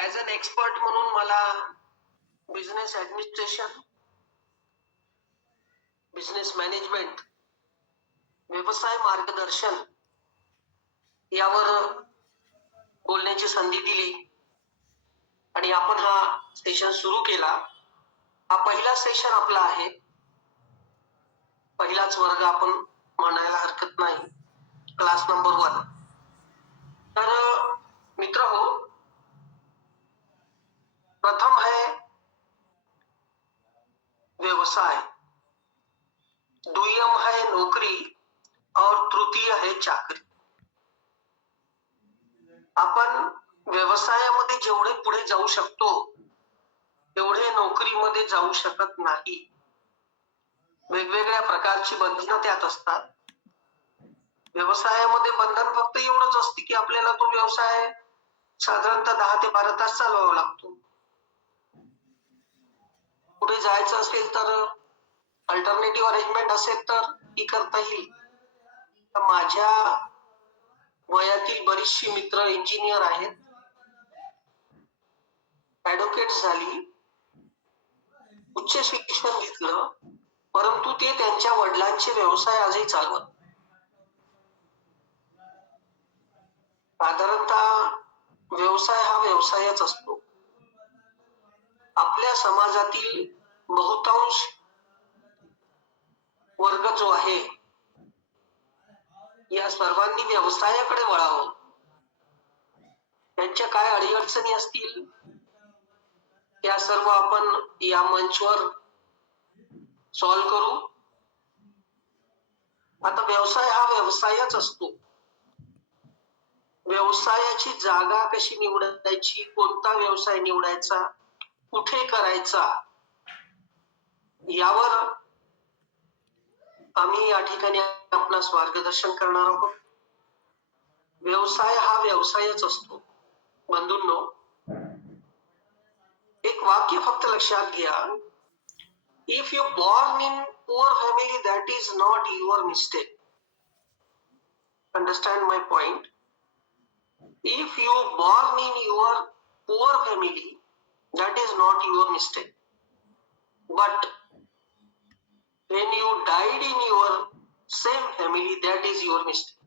As an expert म्हणून मला business administration, business management, व्यवसाय मार्गदर्शन यावर बोलण्याची संधी दिली आणि आपण हा सेशन सुरू केला. हा पहिला सेशन आपला आहे, पहिलाच वर्ग आपण म्हणायला हरकत नाही, क्लास नंबर 1. तर मित्र हो, प्रथम है व्यवसाय, दुय्यम है नौकरी और तृतीय है चाकरी. आपण व्यवसायामध्ये जेवढे पुढे जाऊ शकतो तेवढे नोकरीमध्ये जाऊ शकत नाही. वेगवेगळ्या प्रकारची बंधनं त्यात असतात. व्यवसायामध्ये बंधन फक्त एवढंच असते की आपल्याला तो व्यवसाय साधारणतः 10 ते 12 तास चालवावा लागतो. पुढे जायचं असेल तर अल्टरनेटिव्ह अरेंजमेंट असेल तर ही करता येईल. तर माझ्या वयातील बरीचशी मित्र इंजिनियर आहेत, ऍडव्होकेट झाली, उच्च शिक्षण घेतलं, परंतु ते त्यांच्या वडिलांचे व्यवसाय आजही चालवत. साधारणतः व्यवसाय हा व्यवसायच असतो. आपल्या समाजातील बहुतांश वर्ग जो आहे या सर्वांनी व्यवसायाकडे वळावं. त्यांच्या काय अडीअडचणी असतील त्या सर्व आपण या मंचवर सॉल्व्ह करू. आता व्यवसाय हा व्यवसायच असतो. व्यवसायाची जागा कशी निवडायची, कोणता व्यवसाय निवडायचा, कुठे करायचा, यावर आम्ही या ठिकाणी आपणास मार्गदर्शन करणार आहोत. व्यवसाय हा व्यवसायच असतो. बंधूंनो, एक वाक्य फक्त लक्षात घ्या. If you born in poor family that is not your mistake. Understand my point. If you born in your poor family, that is not your mistake. But when you died in your same family, that is your mistake.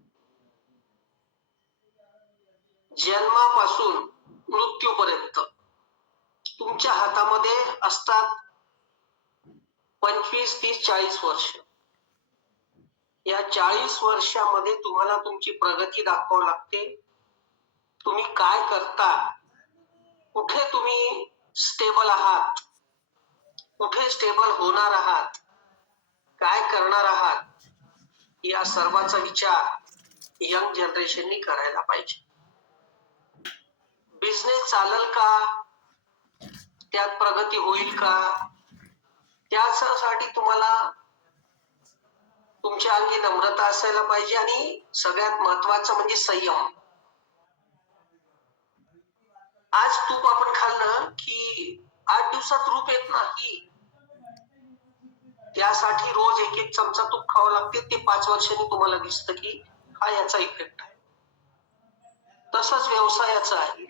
जन्मापासून मृत्यूपर्यंत तुमच्या हातामध्ये असतात 25, 30, 40 वर्ष. या 40 वर्षामध्ये तुम्हाला तुमची प्रगती दाखवावी लागते. तुम्ही काय करता, कुठे तुम्ही स्टेबल आहात, कुठे स्टेबल होणार आहात, काय करणार आहात, या सर्वांचा विचार यंग जनरेशननी करायला पाहिजे. बिझनेस चालेल का, त्यात प्रगती होईल का, त्यासाठी तुम्हाला तुमच्या अंगी नम्रता असायला पाहिजे आणि सगळ्यात महत्वाचं म्हणजे संयम. आज तूप आपण खाल्लं की 8 दिवसात रूप येत नाही. त्यासाठी रोज 1-1 चमचा तूप खावं लागते. ते 5 वर्षांनी तुम्हाला दिसतं की हा याचा इफेक्ट आहे. तसंच व्यवसायाचं आहे.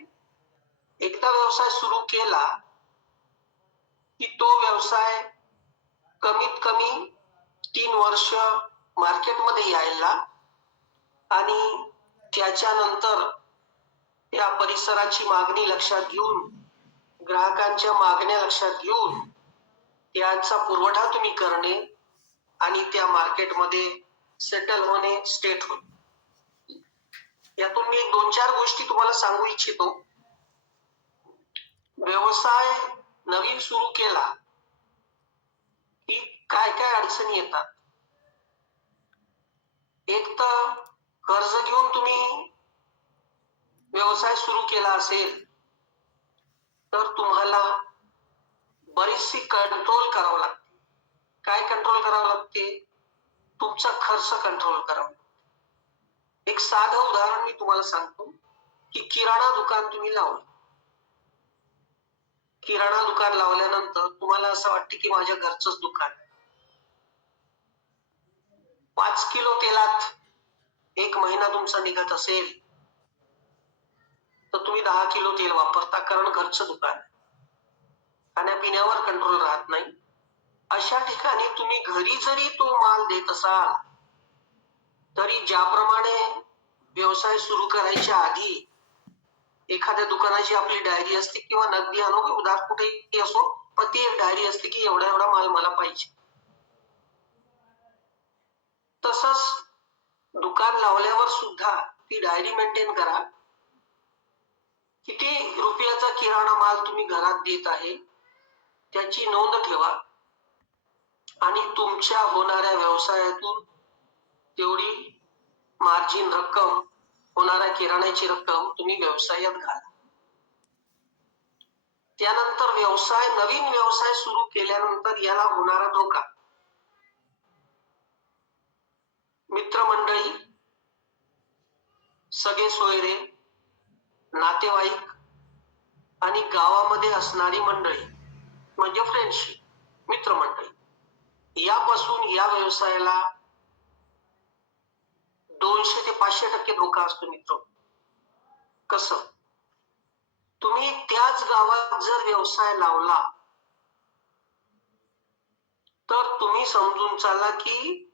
एकदा व्यवसाय सुरू केला की तो व्यवसाय कमीत कमी 3 वर्ष मार्केटमध्ये यायला आणि त्याच्यानंतर त्या परिसराची मागणी लक्षात घेऊन, ग्राहकांच्या मागण्या लक्षात घेऊन त्यांचा पुरवठा तुम्ही करणे आणि त्या मार्केटमध्ये सेटल होणे, स्टेट होणे. यातून मी 2-4 गोष्टी तुम्हाला सांगू इच्छितो. व्यवसाय नवीन सुरू केला की काय काय अडचणी येतात. एक तर कर्ज घेऊन तुम्ही व्यवसाय सुरू केला असेल तर तुम्हाला बरीचशी कंट्रोल करावं लागते. काय कंट्रोल करावं लागते? तुमचा खर्च कंट्रोल करावा. एक साधं उदाहरण मी तुम्हाला सांगतो की किराणा दुकान तुम्ही लावलं. किराणा दुकान लावल्यानंतर तुम्हाला असं वाटतं की माझ्या घरचंच दुकान. 5 किलो तेलात 1 महिना तुमचा निघत असेल तर तुम्ही 10 10 किलो तेल वापरता, कारण घरचं दुकान आहे. खाण्यापिण्यावर कंट्रोल राहत नाही. अशा ठिकाणी तुम्ही घरी जरी तो माल देत असाल, तरी ज्याप्रमाणे व्यवसाय सुरू करायच्या आधी एखाद्या दुकानाची आपली डायरी असते, किंवा नगदी आणो की उधार कुठेही असो, पण ती एक डायरी असते की एवढा एवढा माल मला पाहिजे. तसंच दुकान लावल्यावर सुद्धा ती डायरी मेंटेन करा. किती रुपयाचा किराणा माल तुम्ही घरात देत आहे त्याची नोंद ठेवा, आणि तुमच्या होणाऱ्या व्यवसायातून तेवढी मार्जिन रक्कम, होणाऱ्या किराण्याची रक्कम तुम्ही व्यवसायात घाला. त्यानंतर नवीन व्यवसाय सुरू केल्यानंतर याला होणारा धोका. मित्रमंडळी, सगळे सोयरे, नातेवाईक आणि गावामध्ये असणारी मंडळी म्हणजे फ्रेंडशिप, मित्रमंडळी, यापासून या व्यवसायाला 200 ते 500% धोका असतो मित्र. कसं? तुम्ही त्याच गावात जर व्यवसाय लावला तर तुम्ही समजून चाला की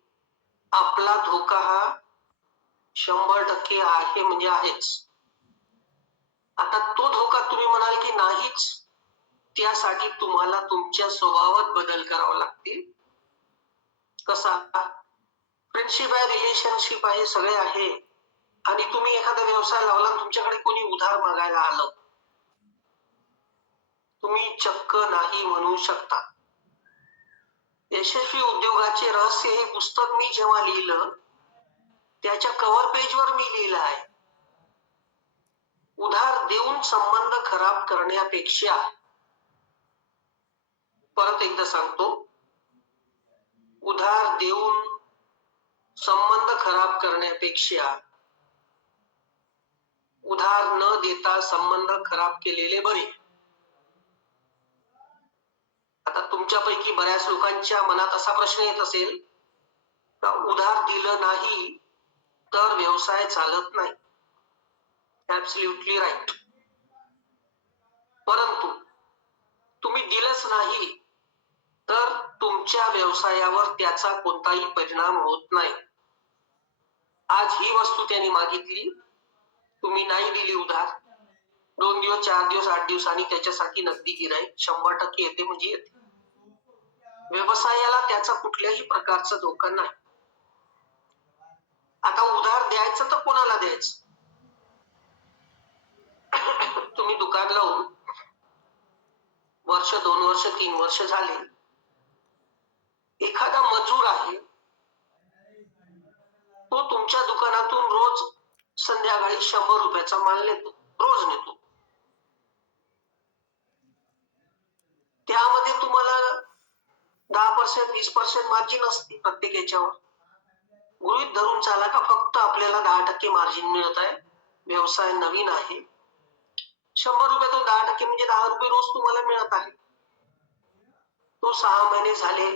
आपला धोका हा 100% आहे, म्हणजे आहेच. आता तो धोका तुम्ही म्हणाल की नाहीच, त्यासाठी तुम्हाला तुमच्या स्वभावात बदल करावा लागतील. कसा? फ्रेंडशिप आहे, रिलेशनशिप आहे, सगळे आहे, आणि तुम्ही एखादा व्यवसाय लावला, तुमच्याकडे कोणी उधार मागायला आलं, तुम्ही चक्क नाही म्हणू शकता. यशस्वी उद्योगाचे रहस्य हे पुस्तक मी जेव्हा लिहिलं, त्याच्या कव्हर पेजवर मी लिहिलं आहे, उधार देऊन संबंध खराब करण्यापेक्षा, परत एकदा सांगतो, उधार देऊन संबंध खराब करण्यापेक्षा उधार न देता संबंध खराब केलेले बरे. आता तुमच्यापैकी बऱ्याच लोकांच्या मनात असा प्रश्न येत असेल का उधार दिलं नाही तर व्यवसाय चालत नाही. Absolutely right. परंतु तुम्ही दिलंच नाही तर तुमच्या व्यवसायावर त्याचा कोणताही परिणाम होत नाही. आज ही वस्तू त्यांनी मागितली, तुम्ही नाही दिली उधार, 2 दिवस, 4 दिवस, 8 दिवसांनी त्याच्यासाठी नगदी गिऱ्हाईक 100% येते, म्हणजे येते. व्यवसायाला त्याचा कुठल्याही प्रकारचा धोका नाही. आता उधार द्यायचं तर कोणाला द्यायचं? तुम्ही दुकान लावून वर्ष, 2 वर्ष, 3 वर्ष झाले, एखादा मजूर आहे, तो तुमच्या दुकानातून रोज संध्याकाळी 100 रुपयाचा माल नेतो, रोज नेतो. त्यामध्ये तुम्हाला 10%, 20% मार्जिन असते प्रत्येक याच्यावर. गृहीत धरून चाला का फक्त आपल्याला 10% मार्जिन मिळत आहे, व्यवसाय नवीन आहे, 100 रुपये, तो 10% म्हणजे 10 रुपये रोज तुम्हाला मिळत आहे. तो 6 महिने झाले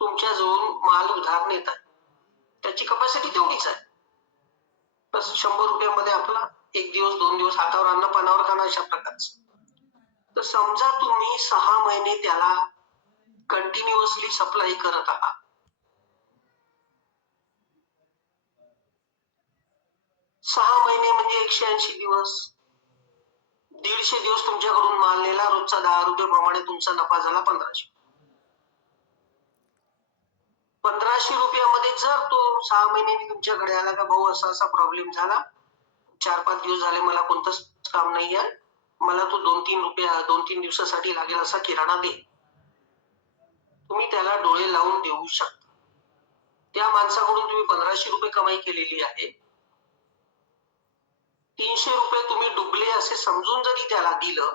तुमच्या जवळून माल उधार नेत आहे, त्याची कपॅसिटी तेवढीच आहे. बस 100 रुपयामध्ये आपला 1 दिवस, 2 दिवस हातावर अन्न पानावर खाणं, अशा प्रकारचं. तर समजा तुम्ही 6 महिने त्याला कंटिन्युअसली सप्लाय करत आहात. 6 महिने म्हणजे 180 दिवस, 150 दिवस तुमच्याकडून माल नेला, रोजचा 10 रुपये प्रमाणे तुमचा नफा झाला 1500. 1500 रुपयामध्ये जर तो 6 महिन्यांनी तुमच्याकडे आला का भाऊ असा असा प्रॉब्लेम झाला, 4-5 दिवस झाले मला कोणतंच काम नाही आहे, मला तो 2-3 दिवसासाठी लागेल असा किराणा दे, तुम्ही त्याला डोळे लावून देऊ शकता. त्या माणसाकडून तुम्ही 1500 रुपये कमाई केलेली आहे. 300 रुपये तुम्ही डुबले असे समजून जरी त्याला दिलं,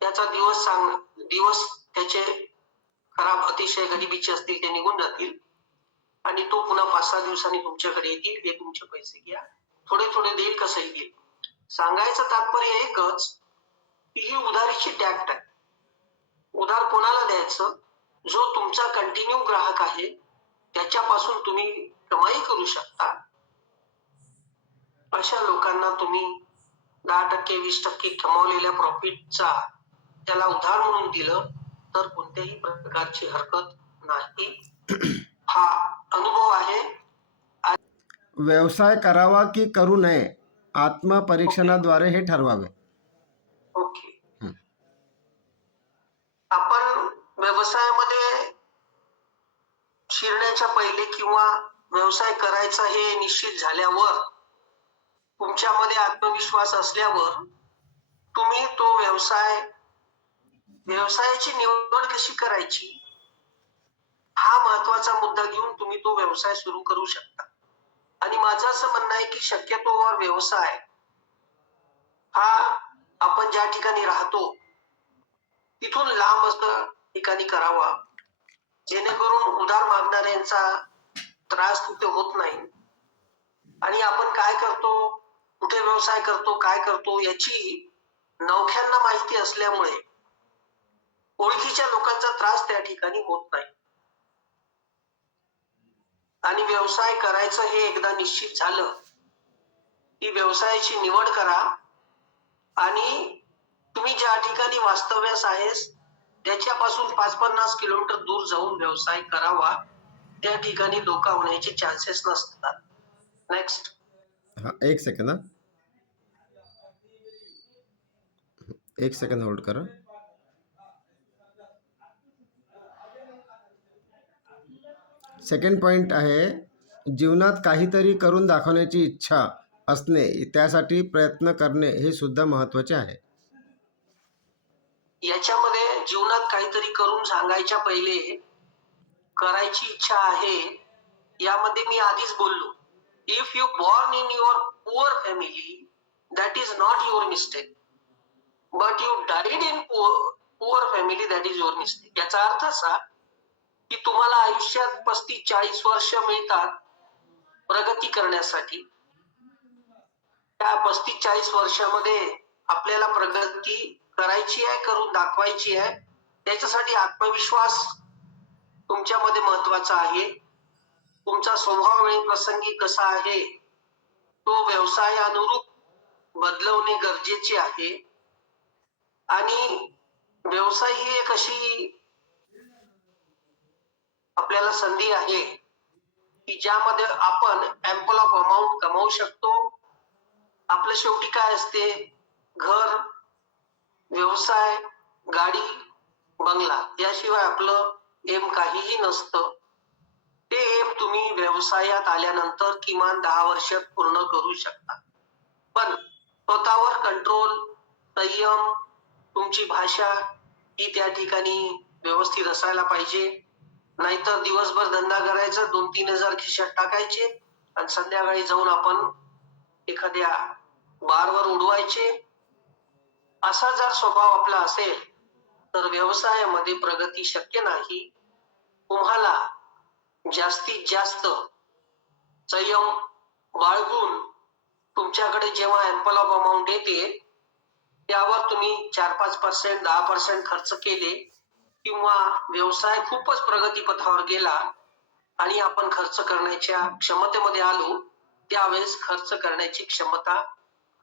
त्याचा दिवस त्याचे खराब, अतिशय गरिबीचे असतील, ते निघून जातील, आणि तो पुन्हा 5-6 दिवसांनी तुमच्याकडे येतील, हे तुमचे पैसे घ्या, थोडे थोडे देईल, कसंही देईल. सांगायचं तात्पर्य एकच की ही उधारीची टॅक्ट आहे. उधार कोणाला द्यायचं? जो तुमचा कंटिन्यू ग्राहक आहे, त्याच्यापासून तुम्ही कमाई करू शकता, अशा लोकांना तुम्ही 10%, 20% कमावलेल्या प्रॉफिटचा त्याला उधार म्हणून दिलं तर कोणत्याही प्रकारची हरकत नाही. हा अनुभव आहे. व्यवसाय करावा की करू नये आत्मपरीक्षणाद्वारे हे ठरवावे. ओके. हं. आपण व्यवसायामध्ये शिरण्याच्या पहिले किंवा व्यवसाय करायचा हे निश्चित झाल्यावर तुमच्यामध्ये आत्मविश्वास असल्यावर तुम्ही तो व्यवसायाची निवड कशी करायची हा महत्वाचा मुद्दा घेऊन तुम्ही तो व्यवसाय सुरू करू शकता. आणि माझं असं म्हणणं आहे की शक्यतोवर व्यवसाय हा आपण ज्या ठिकाणी राहतो तिथून लांब असं ठिकाणी करावा, जेणेकरून उधार मागणाऱ्यांचा त्रास तिथे होत नाही. आणि आपण काय करतो, कुठे व्यवसाय करतो, काय करतो याची नवख्यांना माहिती असल्यामुळे ओळखीच्या लोकांचा त्रास त्या ठिकाणी होत नाही. आणि व्यवसाय करायचं हे एकदा निश्चित झालं की व्यवसायाची निवड करा आणि तुम्ही ज्या ठिकाणी वास्तव्यास आहेस त्याच्यापासून 5-50 किलोमीटर दूर जाऊन व्यवसाय करावा. त्या ठिकाणी धोका होण्याचे चान्सेस नसतात. नेक्स्ट. हा, एक सेकंद हा. एक सेकंद होल्ड करा. सेकंड पॉइंट आहे, जीवनात काहीतरी करून दाखवण्याची इच्छा असणे, त्यासाठी प्रयत्न करणे हे सुद्धा महत्त्वाचे आहे. याच्यामध्ये जीवनात काहीतरी करून सांगायच्या पहिले करायची इच्छा आहे यामध्ये मी आधीच बोललो. If you born in your poor family that is not your mistake, but you died in poor family that is your mistake. याचा अर्थ असा की तुम्हाला आयुष्यात 35-40 वर्ष मिळतात प्रगती करण्यासाठी. त्या 35-40 वर्षामध्ये आपल्याला प्रगती करायची आहे, करून दाखवायची आहे. त्याच्यासाठी आत्मविश्वास तुमच्यामध्ये महत्वाचा आहे. तुमचा स्वभाव वेळी प्रसंगी कसा आहे तो व्यवसायानुरूप बदलवणे गरजेचे आहे. आणि व्यवसाय ही एक अशी आपल्याला संधी आहे की ज्यामध्ये आपण अँपल ऑफ अमाऊंट कमावू शकतो. आपलं शेवटी काय असते, घर, व्यवसाय, गाडी, बंगला याशिवाय आपलं एम काहीही नसतं. ते एम तुम्ही व्यवसायात आल्यानंतर किमान 10 वर्षात पूर्ण करू शकता. पण स्वतःवर कंट्रोल, संयम, तुमची भाषा ही त्या ठिकाणी व्यवस्थित असायला पाहिजे. नाहीतर दिवसभर धंदा करायचा, 2-3 हजार खिशात टाकायचे आणि संध्याकाळी जाऊन आपण एखाद्या बारवर उडवायचे. असा जर स्वभाव आपला असेल तर व्यवसायामध्ये प्रगती शक्य नाही. तुम्हाला जास्तीत जास्त संयम बाळगून तुमच्याकडे जेव्हा अँपल ऑफ अमाऊंट येते त्यावर तुम्ही 4-5%, 10% खर्च केले किंवा व्यवसाय खूपच प्रगतीपथावर गेला आणि आपण खर्च करण्याच्या क्षमतेमध्ये आलो, त्यावेळेस खर्च करण्याची क्षमता,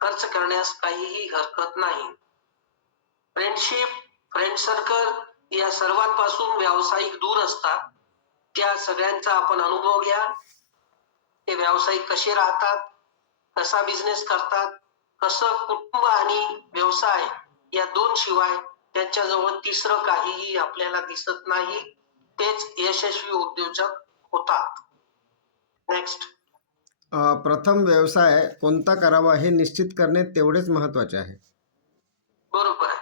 खर्च करण्यास काहीही हरकत नाही. फ्रेंडशिप, फ्रेंड सर्कल या सर्वांपासून व्यावसायिक दूर असतात. त्या सगळ्यांचा आपण अनुभव घ्या. ते व्यावसायिक कसे राहतात, कसा बिझनेस करतात, कसं कुटुंब आणि व्यवसाय या दोन शिवाय त्यांच्याजवळ तिसरं काहीही आपल्याला दिसत नाही. तेच यशस्वी उद्योजक होतात. नेक्स्ट. प्रथम व्यवसाय कोणता करावा हे निश्चित करणे तेवढेच महत्त्वाचे आहे. बरोबर आहे.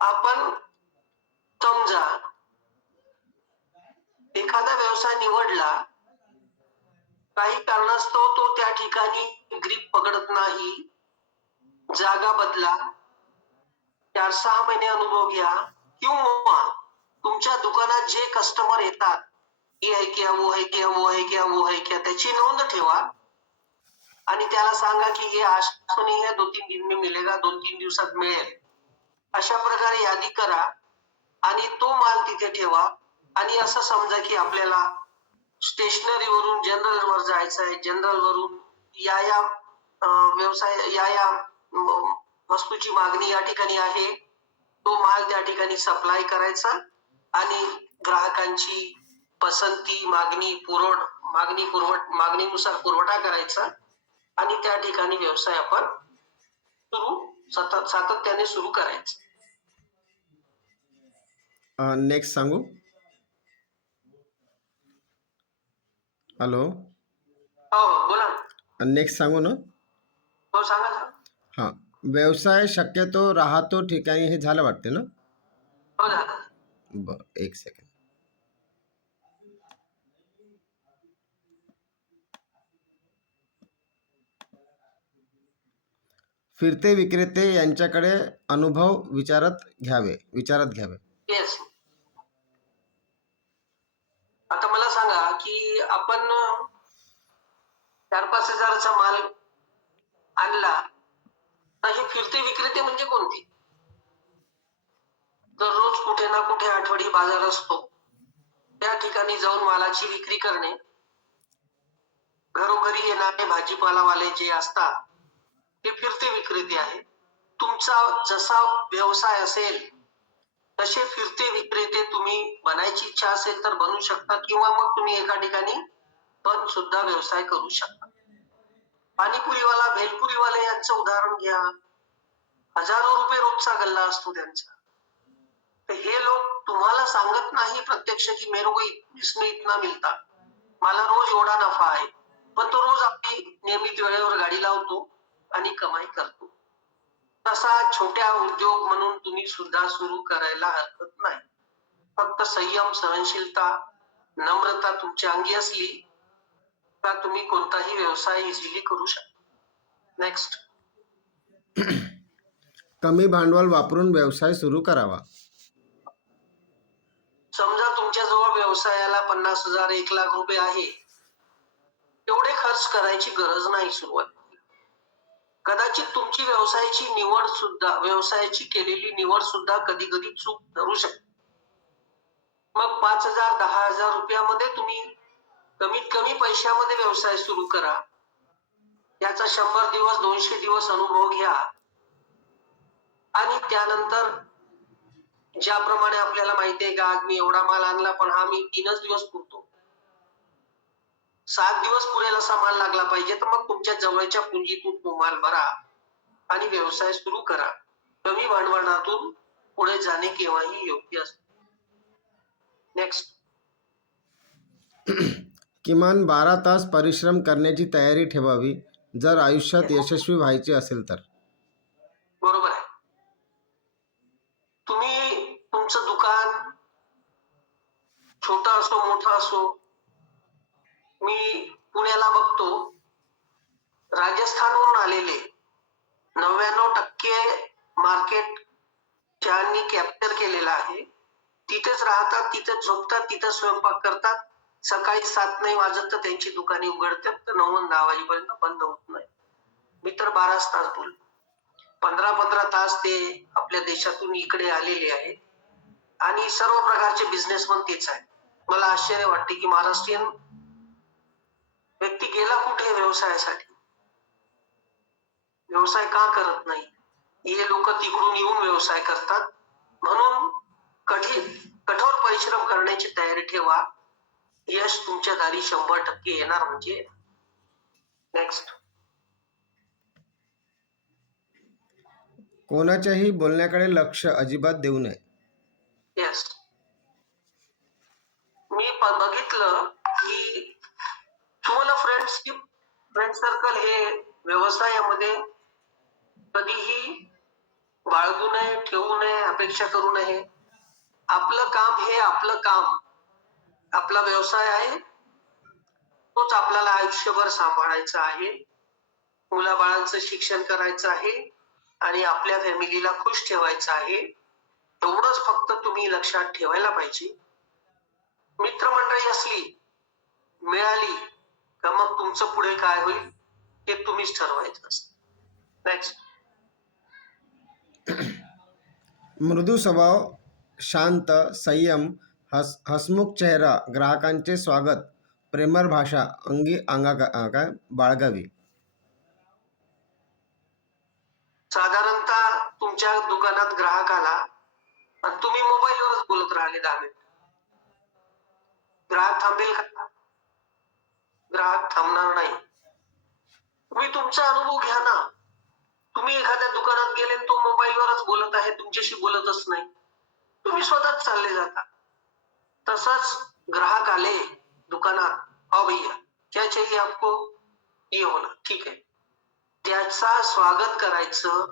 आपण समजा एखादा व्यवसाय निवडला, काही कारणास्तव तो त्या ठिकाणी ग्रीप पकडत नाही, जागा बदला, 4-6 महिने अनुभव घ्या किंवा तुमच्या दुकानात जे कस्टमर येतात, ये है क्या, वो है क्या, वो है क्या, वो है क्या, त्याची नोंद ठेवा आणि त्याला सांगा की हे आज तो नहीं है, 2-3 दिन में मिलेगा, 2-3 दिवसात मिळेल. अशा प्रकारे यादी करा आणि तो माल तिथे ठेवा. आणि असं समजा की आपल्याला स्टेशनरीवरून जनरलवर जायचं आहे, जनरलवरून या व्यवसाय या वस्तूची मागणी या ठिकाणी आहे, तो माल त्या ठिकाणी सप्लाय करायचा आणि ग्राहकांची पसंती, मागणीनुसार पुरवठा करायचा आणि त्या ठिकाणी व्यवसाय आपण सातत्याने सुरू करायचा. नेक्स्ट सांगू? हॅलो, हो बोला ना. नेक्स्ट सांगू ना? हो सांगा ना. हां, व्यवसाय शक्यतो राहतो ठिकाणी हे झालं वाटते ना? हो दादा. बरं, एक सेकंड. फिरते विक्रेते यांच्याकडे अनुभव विचारत घ्यावे. येस. आता मला सांगा की आपण 4-5 हजाराचा माल आणला तर हे फिरते विक्रेते म्हणजे कोणते? दररोज कुठे ना कुठे आठवडी बाजार असतो, त्या ठिकाणी जाऊन मालाची विक्री करणे. घरोघरी येणारे भाजीपालावाले जे असतात ते फिरते विक्रेते आहेत. तुमचा जसा व्यवसाय असेल तसे फिरते विक्रेते तुम्ही बनायची इच्छा असेल तर बनू शकता किंवा मग तुम्ही एका ठिकाणी पण सुद्धा व्यवसाय करू शकता. पाणीपुरीवाला, भेलपुरीवाले यांचं उदाहरण घ्या. हजारो रुपये रोजचा गल्ला असतो त्यांचा. तर हे लोक तुम्हाला सांगत नाही प्रत्यक्ष की मेरे को इसमें इतना मिलता, मला रोज एवढा नफा आहे, पण तो रोज आपली नियमित वेळेवर गाडी लावतो आणि कमाई करतो. तसा छोट्या उद्योग म्हणून तुम्ही सुद्धा सुरू करायला हरकत नाही. फक्त संयम, सहनशीलता, नम्रता तुमच्या अंगी असली का तुम्ही कोणताही व्यवसाय इझिली करू शकता. नेक्स्ट. कमी भांडवल वापरून व्यवसाय सुरू करावा. समजा तुमच्याजवळ व्यवसायाला 50,000, 1,00,000 रुपये आहे, एवढे खर्च करायची गरज नाही सुरुवातीला. कदाचित तुमची व्यवसायाची केलेली निवड सुद्धा कधी कधी चूक ठरू शकते. मग 5,000, 10,000 रुपयामध्ये तुम्ही कमीत कमी पैशामध्ये व्यवसाय सुरू करा. याचा 100 दिवस, 200 दिवस अनुभव घ्या आणि त्यानंतर ज्याप्रमाणे आपल्याला माहिती आहे का, आज मी एवढा माल आणला पण हा मी 3च दिवस पुरतो, 7 दिवस पुरेल असा माल लागला पाहिजे, तर मग तुमच्या जवळच्या पुंजीतून तो माल भरा आणि व्यवसाय सुरू करा. कमी भांडवलातून पुढे जाणे केव्हाही योग्य असते. नेक्स्ट. किमान 12 तास परिश्रम करण्याची तयारी ठेवावी जर आयुष्यात यशस्वी व्हायचे असेल तर. बरोबर आहे. तुम्ही तुमचं दुकान छोटं असो मोठं असो, मी पुण्याला बघतो राजस्थानवरून आलेले 99% मार्केट ज्यांनी कॅप्चर केलेलं आहे, तिथेच राहतात, तिथेच झोपतात, तिथेच स्वयंपाक करतात. सकाळी 7 नाही वाजत तर त्यांची दुकाने उघडतात, तर 9-10 वाजेपर्यंत बंद होत नाही. मी तर 12 तास बोललो. 15-15 तास ते आपल्या देशातून इकडे आलेले आहेत आणि सर्व प्रकारचे बिझनेसमन तेच आहेत. मला आश्चर्य वाटते की महाराष्ट्रीयन व्यक्ती गेला कुठे व्यवसायासाठी, व्यवसाय का करत नाही. हे लोक तिकडून येऊन व्यवसाय करतात. म्हणून कठोर परिश्रम करण्याची तयारी ठेवा. यश तुमच्या दारी 100% येणार म्हणजे. नेक्स्ट. कोणाच्याही बोलण्याकडे लक्ष अजिबात देऊ नये. येस. मी बघितलं की तुम्हाला फ्रेंड सर्कल हे व्यवसायामध्ये कधीही बाळगू नये, ठेवू नये, अपेक्षा करू नये. आपलं काम हे आपलं काम, आपला व्यवसाय आहे, तोच आपल्याला आयुष्यभर सांभाळायचा आहे. मुलाबाळांचं शिक्षण करायचं आहे आणि आपल्या फॅमिलीला खुश ठेवायचं आहे. एवढंच फक्त तुम्ही लक्षात ठेवायला पाहिजे. मित्रमंडळी असली, मिळाली का मग तुमचं पुढे काय होईल हे तुम्हीच ठरवायचं असतं. नेक्स्ट. मृदू स्वभाव, शांत, संयम, हसमुख चेहरा, ग्राहकांचे स्वागत, प्रेमळ भाषा बाळगावी. साधारणतः तुमच्या दुकानात ग्राहक आला आणि तुम्ही मोबाईलवरच बोलत राहिले 10 मिनिट, ग्राहक थांबेल का? ग्राहक थांबणार नाही. तुम्ही तुमचा अनुभव घ्या ना. तुम्ही एखाद्या दुकानात गेले आणि तो मोबाईलवरच बोलत आहे, तुमच्याशी बोलतच नाही, तुम्ही स्वतःच चालले जाता. तसंच ग्राहक आले दुकानात, हाँ भैया क्या चाहिए आपको, ये होना, ठीक आहे. त्याचा स्वागत करायचं,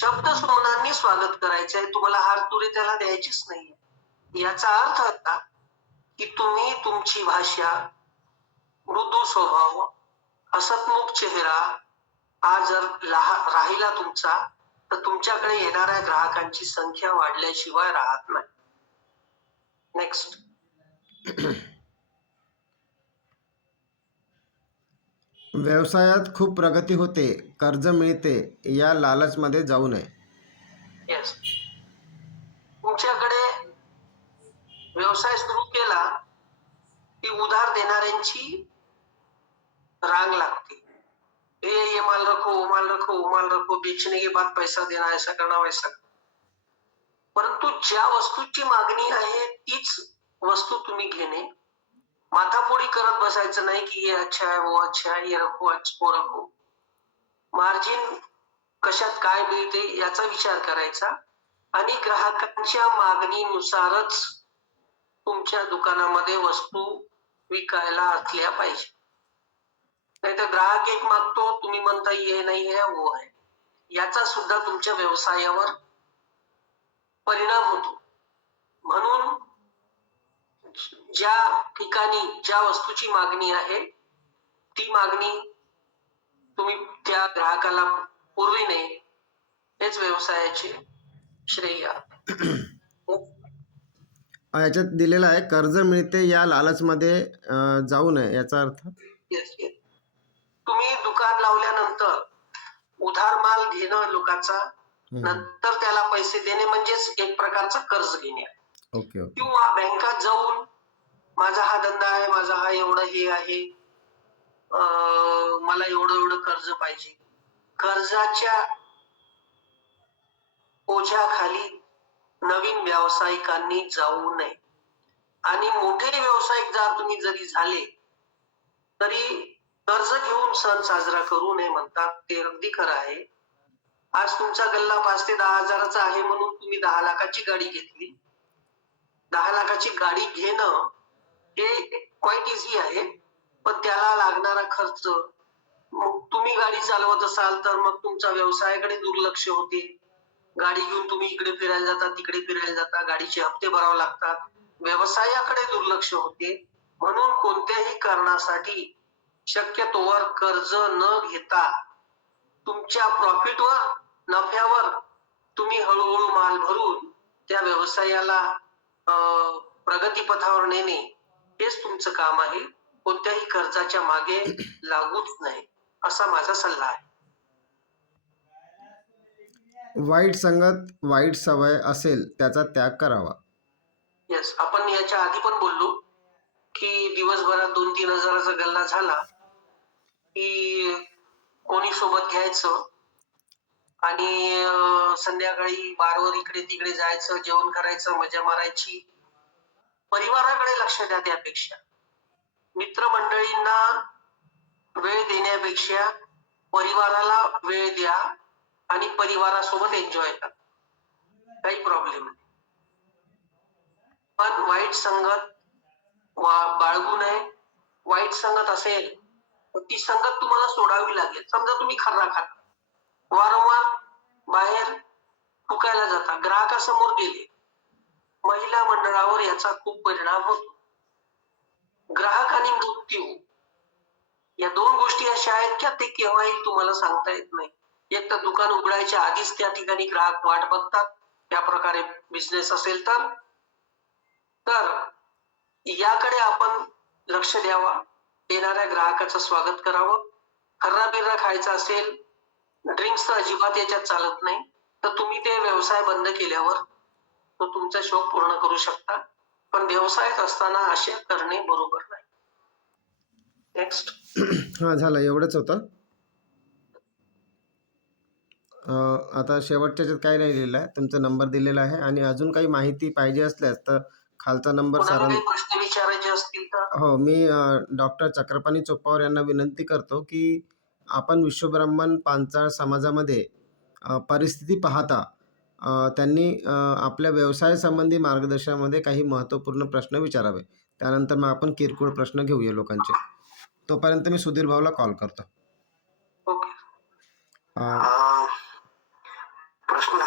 शब्द सुमनांनी स्वागत करायचंय. तुम्हाला हार तुरी त्याला द्यायचीच नाही. याचा अर्थ असा की तुम्ही तुमची भाषा, मृदू स्वभाव, हसतमुख चेहरा हा जर राहिला तुमचा, तर तुमच्याकडे येणाऱ्या ग्राहकांची संख्या वाढल्याशिवाय राहत नाही. नेक्स्ट. व्यवसायात खूप प्रगती होते, कर्ज मिळते या लालचमध्ये जाऊ नये. येस. तुमच्याकडे व्यवसाय सुरू केला की उधार देणाऱ्यांची रांग लागते. ये माल रखो, वो माल रखो, वो माल रखो, बेचने के बाद पैसा देना, ऐसा करना, वैसा. परंतु ज्या वस्तूची मागणी आहे तीच वस्तू तुम्ही घेणे, माथाफोडी करत बसायचं नाही की ये अच्छा है, वो अच्छा है, ये रखो, वो रखो. मार्जिन कशात काय मिळते याचा विचार करायचा आणि ग्राहकांच्या मागणीनुसारच तुमच्या दुकानामध्ये वस्तू विकायला असल्या पाहिजे. नाहीतर ग्राहक एक मागतो, तुम्ही म्हणता ये नाही है, वो है. याचा सुद्धा तुमच्या व्यवसायावर परिणाम होतो. म्हणून ज्या ठिकाणी ज्या वस्तूची मागणी आहे ती मागणी तुम्ही त्या ग्राहकाला पुरविणे हेच व्यवसायाचे श्रेय. याच्यात दिलेलं आहे कर्ज मिळते या लालचमध्ये जाऊ नये, याचा अर्थ. Yes yes. तुम्ही दुकान लावल्यानंतर उधार माल घेणं लोकांचा, नंतर त्याला पैसे देणे म्हणजेच एक प्रकारचं कर्ज घेणे. Okay okay. किंवा बँकात जाऊन माझा हा धंदा आहे, माझा हा एवढं हे आहे, मला एवढं एवढं कर्ज पाहिजे. कर्जाच्या ओझ्याखाली नवीन व्यावसायिकांनी जाऊ नये. आणि मोठे व्यावसायिक जर तुम्ही जरी झाले तरी कर्ज घेऊन सण साजरा करू नये म्हणतात, ते अगदी खरं आहे. आज तुमचा गल्ला 5 ते 10 हजाराचा आहे म्हणून तुम्ही 10 लाखाची गाडी घेतली. 10 लाखाची गाडी घेणं हे क्वाईट इझी आहे, पण त्याला लागणारा खर्च, मग तुम्ही गाडी चालवत असाल तर मग तुमचा व्यवसायाकडे दुर्लक्ष होते. गाडी घेऊन तुम्ही इकडे फिरायला जाता, तिकडे फिरायला जाता, गाडीचे हप्ते भरावे लागतात, व्यवसायाकडे दुर्लक्ष होते. म्हणून कोणत्याही कारणासाठी शक्यतोवर कर्ज न घेता तुमच्या प्रॉफिटवर, नफ्यावर तुम्ही हळूहळू माल भरून त्या व्यवसायाला प्रगतीपथावर नेणे हेच तुमचं काम आहे. कोणत्याही कर्जाच्या मागे लागूच नाही असा माझा सल्ला आहे. वाईट संगत, वाईट सवय असेल त्याचा त्याग करावा. येस. आपण याच्या आधी पण बोललो की दिवसभरात 2-3 हजाराचा गल्ला झाला की कोणी सोबत घ्यायचं आणि संध्याकाळी बारवर इकडे तिकडे जायचं, जेवण करायचं, मजा मारायची. परिवाराकडे लक्ष द्या. त्यापेक्षा मित्रमंडळींना वेळ देण्यापेक्षा परिवाराला वेळ द्या आणि परिवारासोबत एन्जॉय करा, काही प्रॉब्लेम नाही. पण वाईट संगत बाळगू नये. वाईट संगत असेल तर ती संगत तुम्हाला सोडावी लागेल. समजा तुम्ही खर्रा खाता, वारंवार बाहेर फुकायला जाता, ग्राहकासमोर गेले, महिला मंडळावर याचा खूप परिणाम होतो. ग्राहक आणि मृत्यू या 2 गोष्टी अशा आहेत की ते केव्हा येईल तुम्हाला सांगता येत नाही. एक तर दुकान उघडायच्या आधीच त्या ठिकाणी ग्राहक वाट बघतात, त्या प्रकारे बिझनेस असेल तर याकडे आपण लक्ष द्यावा. येणाऱ्या ग्राहकाचं स्वागत करावं. खर्रा बिर्रा खायचा असेल, ड्रिंक्स तर अजिबात याच्यात चालत नाही, तर तुम्ही ते व्यवसाय बंद केल्यावर तो तुमचा शौक पूर्ण करू शकता. पण व्यवसायात असताना असे करणे बरोबर नाही. नेक्स्ट. हा झालं, एवढंच होतं. आता शेवटच्या ह्याच्यात काही नाही लिहिलं आहे, तुमचा नंबर दिलेला आहे आणि अजून काही माहिती पाहिजे असल्यास तर खालचा नंबर कोणाला काही प्रश्न विचारायचे असतील तर हो, मी डॉक्टर चक्रपाणी चोप्पावर यांना विनंती करतो, की आपण विश्वब्राह्मण पांचाळ समाजामध्ये परिस्थिती पाहता त्यांनी आपल्या व्यवसायासंबंधी मार्गदर्शनामध्ये काही महत्त्वपूर्ण प्रश्न विचारावे. त्यानंतर मग आपण किरकोळ प्रश्न घेऊया लोकांचे. तोपर्यंत मी सुधीर भाऊला कॉल करतो. ओके. अ, प्रश्न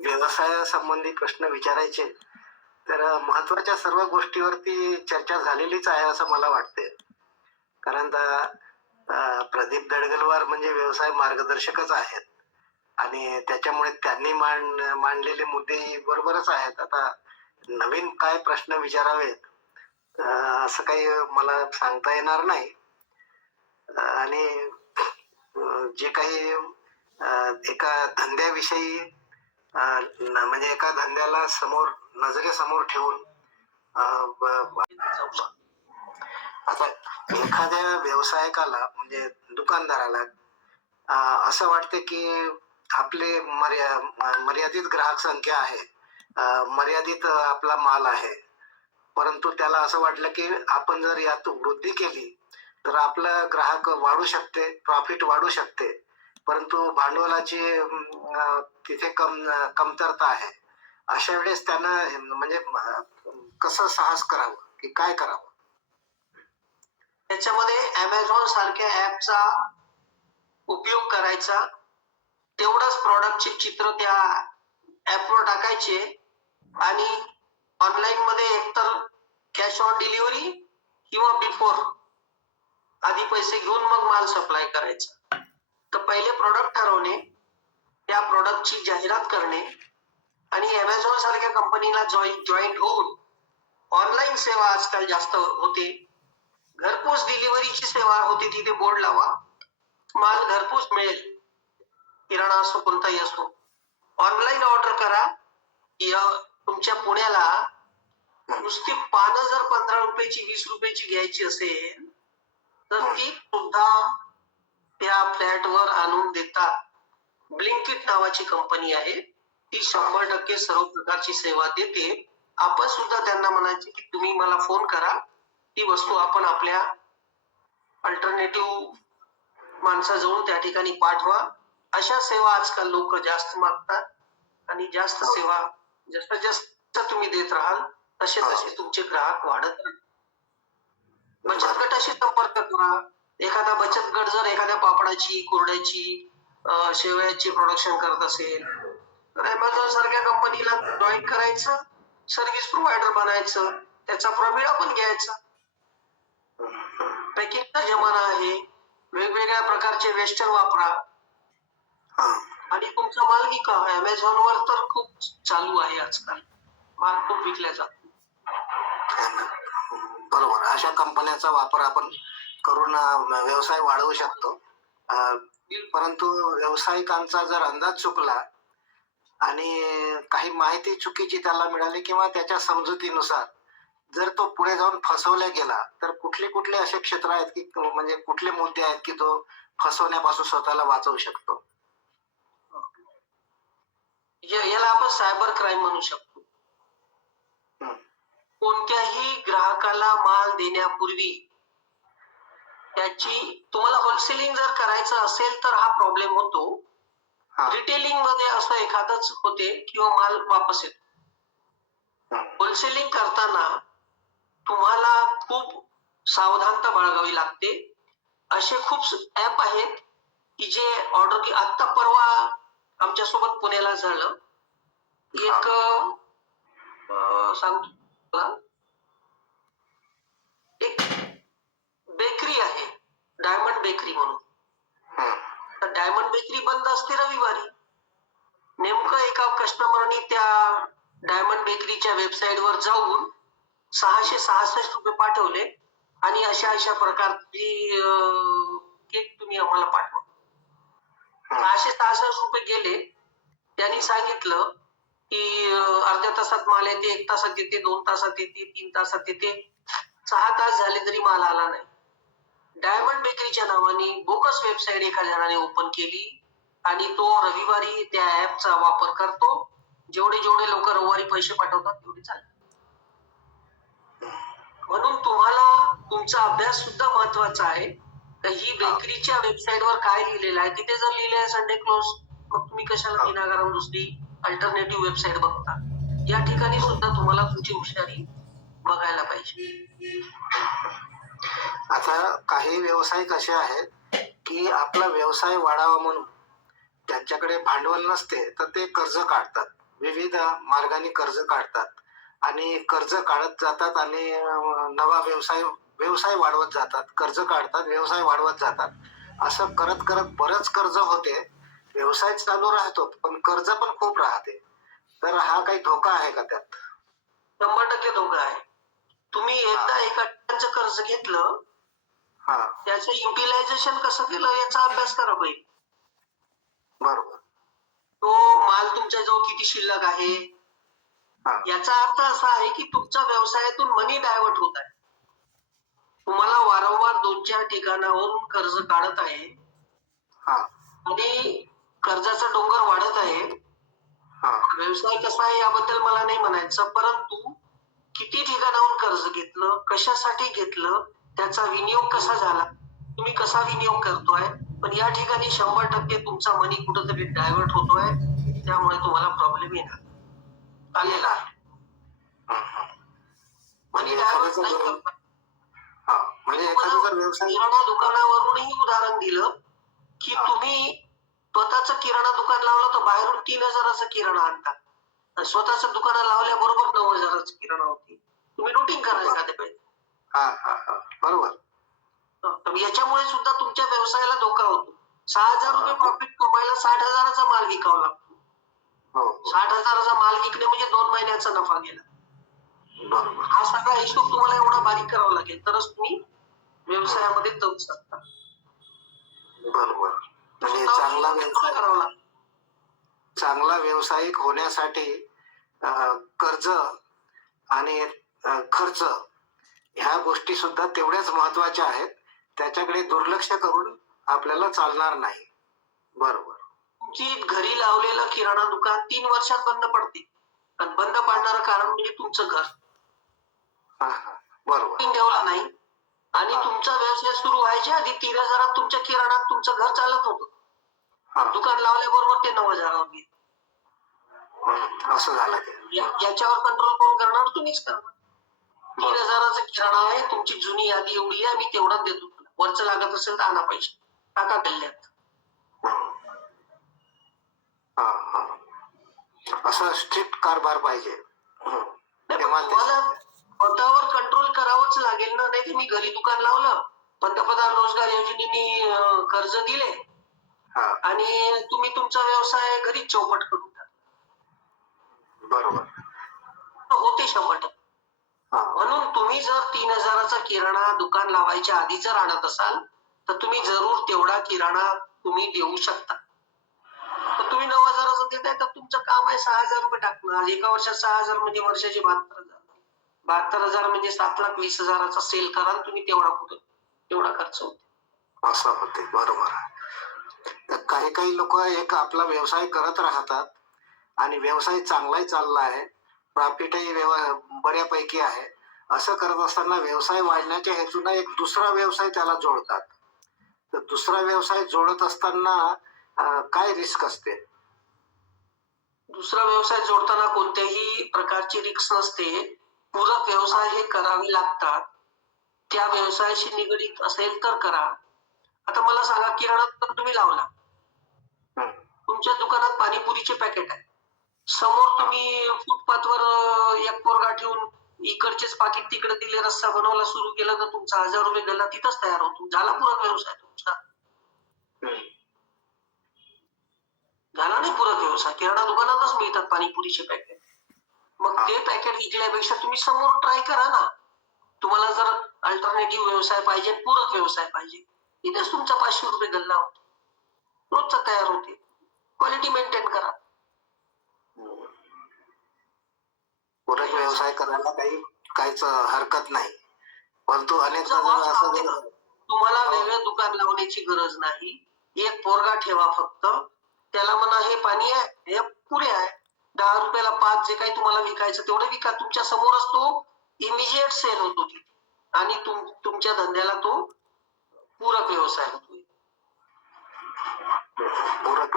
व्यवसायासंबंधी प्रश्न विचारायचे तर महत्वाच्या सर्व गोष्टीवरती चर्चा झालेलीच आहे असं मला वाटते. कारण प्रदीप दडगलवार म्हणजे व्यवसाय मार्गदर्शकच आहेत आणि त्याच्यामुळे त्यांनी मांडलेले मुद्दे बरोबरच आहेत. आता नवीन काय प्रश्न विचारावेत असं काही मला सांगता येणार नाही. आणि जे काही एका धंद्याविषयी म्हणजे एका धंद्याला नजरेसमोर ठेवून आता एखाद्या व्यावसायिकाला म्हणजे दुकानदाराला असं वाटते की आपले मर्यादित ग्राहक संख्या आहे, मर्यादित आपला माल आहे, परंतु त्याला असं वाटलं की आपण जर यात वृद्धी केली तर आपलं ग्राहक वाढू शकते, प्रॉफिट वाढू शकते, परंतु भांडवलाची तिथे कमतरता आहे. अशा वेळेस त्यानं म्हणजे कसं साहस करावं की काय करावं? त्याच्यामध्ये अमेझॉन सारख्या ऍपचा उपयोग करायचा, तेवढंच प्रॉडक्टचे चित्र त्या ऍपवर टाकायचे आणि ऑनलाईन मध्ये एकतर कॅश ऑन डिलिव्हरी किंवा बिफोर आधी पैसे घेऊन मग माल सप्लाय करायचा. तर पहिले प्रॉडक्ट ठरवणे, त्या प्रॉडक्टची जाहिरात करणे आणि अमेझॉन सारख्या कंपनीला जॉईंट होऊन ऑनलाईन सेवा आजकाल जास्त होते. घरपोच डिलिव्हरीची सेवा होते, तिथे बोर्ड लावा, माल घरपोच मिळेल, किराणा असो कोणताही असो. ऑनलाईन ऑर्डर करा. तुमच्या पुण्याला नुसती पानं जर 15 रुपयाची 20 रुपयाची घ्यायची असेल तर ती सुद्धा त्या फ्लॅटवर आणून देतात. ब्लिंकिट नावाची कंपनी आहे, ती 100% सर्व प्रकारची सेवा देते. आपण सुद्धा त्यांना म्हणायचे की तुम्ही मला फोन करा, ती वस्तू आपण आपल्या अल्टरनेटिव्ह माणसाजवळ त्या ठिकाणी पाठवा. अशा सेवा आजकाल लोक जास्त मागतात आणि जास्त सेवा जसं जसं तुम्ही देत राहाल तसे तसे तुमचे ग्राहक वाढत राहतील. बचत गटाशी संपर्क करा. एखादा बचत गट जर एखाद्या पापडाची, कुरड्याची, शेवयाची प्रोडक्शन करत असेल तर अमेझॉन सारख्या कंपनीला जॉईन करायचं, सर्व्हिस प्रोव्हायडर बनायचं, त्याचा प्रॉफिट आपण घ्यायचा. पॅकिंगचा जमाना आहे, वेगवेगळ्या प्रकारचे वेस्टर्न वापरा आणि तुमचा माल विका. अमेझॉनवर तर खूप चालू आहे आजकाल, माल खूप विकला जातो. बरोबर, अशा कंपन्याचा वापर आपण करून व्यवसाय वाढवू शकतो. परंतु व्यावसायिकांचा जर अंदाज चुकला आणि काही माहिती चुकीची त्याला मिळाली किंवा त्याच्या समजुतीनुसार जर तो पुढे जाऊन फसवला गेला तर कुठले कुठले असे क्षेत्र आहेत की म्हणजे कुठले मुद्दे आहेत की तो फसवण्यापासून स्वतःला वाचवू शकतो? याला आपण सायबर क्राईम म्हणू शकतो. कोणत्याही ग्राहकाला माल देण्यापूर्वी त्याची, तुम्हाला होलसेलिंग जर करायचं असेल तर हा प्रॉब्लेम होतो. रिटेलिंग मध्ये असं एखादंच होते किंवा माल वापस येतो. होलसेलिंग करताना तुम्हाला खूप सावधानता बाळगावी लागते. असे खूप ऍप आहेत की जे ऑर्डर की आत्ता परवा आमच्या सोबत पुण्याला झालं. एक सांगतो, एक बेकरी आहे डायमंड बेकरी म्हणून. तर डायमंड बेकरी बंद असते रविवारी. नेमकं एका कस्टमरनी त्या डायमंड बेकरीच्या वेबसाईटवर जाऊन 666 रुपये पाठवले आणि अशा प्रकारची केक तुम्ही आम्हाला पाठवा. 666 रुपये गेले. त्यांनी सांगितलं की अर्ध्या तासात माल येते, 1 तासात येते, 2 तासात येते, 3 तासात येते. 6 तास झाले तरी माल आला नाही. डायमंड बेकरीच्या नावाने बोगस वेबसाईट एका जणाने ओपन केली आणि तो रविवारी त्या ऍपचा वापर करतो. जेवढे जेवढे लोक रविवारी पैसे पाठवतात तेवढे चालतात. म्हणून तुम्हाला तुमचा अभ्यास सुद्धा महत्वाचा आहे. तर ही बेकरीच्या वेबसाईटवर काय लिहिलेलं आहे, तिथे जर लिहिलं आहे संडे क्लोज, मग तुम्ही कशाला विनाकारण दुसरी अल्टरनेटिव्ह वेबसाईट बघता. या ठिकाणी सुद्धा तुम्हाला तुमची हुशारी बघायला पाहिजे. आता काही व्यावसायिक असे आहेत की आपला व्यवसाय वाढावा म्हणून त्यांच्याकडे भांडवल नसते तर ते कर्ज काढतात, विविध मार्गाने कर्ज काढतात आणि कर्ज काढत जातात आणि नवा व्यवसाय वाढवत जातात, कर्ज काढतात, व्यवसाय वाढवत जातात. असं करत करत बरंच कर्ज होते, व्यवसाय चालू राहतो पण कर्ज पण खूप राहते. तर हा काही धोका आहे का त्यात? 100% धोका आहे. तुम्ही एकदा एका ठिकाणचं कर्ज घेतलं, हा, त्याचं युटिलायझेशन कसं केलं याचा अभ्यास करा पाहिजे. बरोबर. तो माल तुमच्याजवळ किती शिल्लक आहे, हा, याचा अर्थ असा आहे की तुमच्या व्यवसायातून मनी डायव्हर्ट होत आहे. तुम्हाला वारंवार 2-4 ठिकाणावरून कर्ज काढत आहे हा, आणि कर्जाचा डोंगर वाढत आहे. हा, व्यवसाय कसा आहे याबद्दल मला नाही म्हणायचं, परंतु किती ठिकाणाहून कर्ज घेतलं, कशासाठी घेतलं, त्याचा विनियोग कसा झाला, तुम्ही कसा विनियोग करतोय. पण या ठिकाणी 100% तुमचा मनी कुठंतरी डायव्हर्ट होतोय, त्यामुळे तुम्हाला प्रॉब्लेम येणार आलेला आहे. मनी डायव्हर्ट नाही करता. हा, म्हणजे एखादा जर व्यवसाय किराणा दुकानावरूनही उदाहरण दिलं की तुम्ही स्वतःचं किराणा दुकान लावलं तर बाहेरून 3,000चा किराणा आणता, स्वतःचं दुकान लावल्याबरोबर 9,000चा किराणा होती. तुम्ही रुटीन करा एखाद्या पैसे. हा, हा, हा, बरोबर. तर याच्यामुळे सुद्धा तुमच्या व्यवसायाला धोका होतो. 6,000 रुपये प्रॉफिट कमायला 60,000चा माल विकावा लागतो. हो, 60,000चा माल विकणे म्हणजे 2 महिन्याचा नफा गेला. बरोबर. हा सगळा हिशोब तुम्हाला एवढा बारीक करावा लागेल, तरच तुम्ही व्यवसायामध्ये जाऊ शकता. बरोबर. म्हणजे करावं लागतं. चांगला व्यावसायिक होण्यासाठी कर्ज आणि खर्च ह्या गोष्टी सुद्धा तेवढ्याच महत्वाच्या आहेत. त्याच्याकडे दुर्लक्ष करून आपल्याला चालणार नाही. बरोबर. तुमची घरी लावलेलं किराणा दुकान 3 वर्षात बंद पडते, आणि बंद पडणारं कारण म्हणजे तुमचं घर. हा, हा, बरोबर. ठेवला नाही आणि तुमचा व्यवसाय सुरू व्हायच्या आधी 3,000 तुमच्या किराणात तुमचं घर चालत होतं. दुकान लावल्याबरोबर ते 9,000 गेले. असं झालं ते. याच्यावर कंट्रोल कोण करणार? तुम्हीच करणार. 3,000चा किराणा आहे, तुमची जुनी यादी एवढी आहे, मी तेवढाच देतो. वरचं लागत असेल तर आणा पैसे, टाका गल्ल्यात. असा स्ट्रिक्ट कारभार पाहिजे. तुम्हाला स्वतःवर कंट्रोल करावंच लागेल ना, नाही तर मी घरी दुकान लावलं, पंतप्रधान रोजगार योजनेने कर्ज दिले आणि तुम्ही तुमचा व्यवसाय घरीच चौपट करून टाका. बरोबर होते 100%. म्हणून तुम्ही जर 3,000चा किराणा दुकान लावायच्या आधी जर आणत असाल तर तुम्ही जरूर तेवढा किराणा तुम्ही देऊ शकता. तर तुम्ही 9,000चा देताय तर तुमचं काम आहे 6,000 रुपये टाकणं. आज एका वर्षात 6,000 म्हणजे वर्षाचे 72,000. 72,000 म्हणजे 7,20,000चा सेल करा, तुम्ही तेवढा खर्च होतो. असं होते. बरोबर. काही लोक एक आपला व्यवसाय करत राहतात आणि व्यवसाय चांगलाही चालला आहे, प्रॉफिटही बऱ्यापैकी आहे. असं करत असताना व्यवसाय वाढण्याच्या हेतून एक दुसरा व्यवसाय त्याला जोडतात. तर दुसरा व्यवसाय जोडत असताना काय रिस्क असते? दुसरा व्यवसाय जोडताना कोणत्याही प्रकारची रिस्क नसते. पूरक व्यवसाय हे करावे लागतात. त्या व्यवसायाशी निगडीत असेल तर करा. आता मला सांगा, किराणा दुकान तुम्ही लावला, तुमच्या दुकानात पाणीपुरीचे पॅकेट आहे, समोर तुम्ही फुटपाथवर एक पोरगा ठेवून इकडचेच पाकिट तिकडे दिले, रस्सा बनवायला सुरू केलं तर तुमचा 1,000 रुपये गल्ला तिथंच तयार होतो. झाला पूरक व्यवसाय तुमचा. झाला नाही पूरक व्यवसाय. किराणा दुकानातच मिळतात पाणीपुरीचे पॅकेट. मग ते पॅकेट विकल्यापेक्षा तुम्ही समोर ट्राय करा ना. तुम्हाला जर अल्टरनेटिव्ह व्यवसाय पाहिजे, पूरक व्यवसाय पाहिजे, इथेच तुमचा 500 रुपये गल्ला होतो, रोजचा तयार होते. क्वालिटी मेंटेन करा. पूरक व्यवसाय करायला काहीच हरकत नाही, परंतु अनेकदा जर असं तुम्हाला वेगळं दुकान लावण्याची गरज नाही. एक पोरगा ठेवा फक्त, त्याला म्हणा हे पाणी आहे, हे पुरे आहे, 10 रुपयाला 5 जे काही तुम्हाला विकायचं तेवढं विका. तुमच्या समोरच तो इमिजिएट सेल होतो तिथे आणि तुमच्या धंद्याला तो पूरक व्यवसाय होतो. पूरक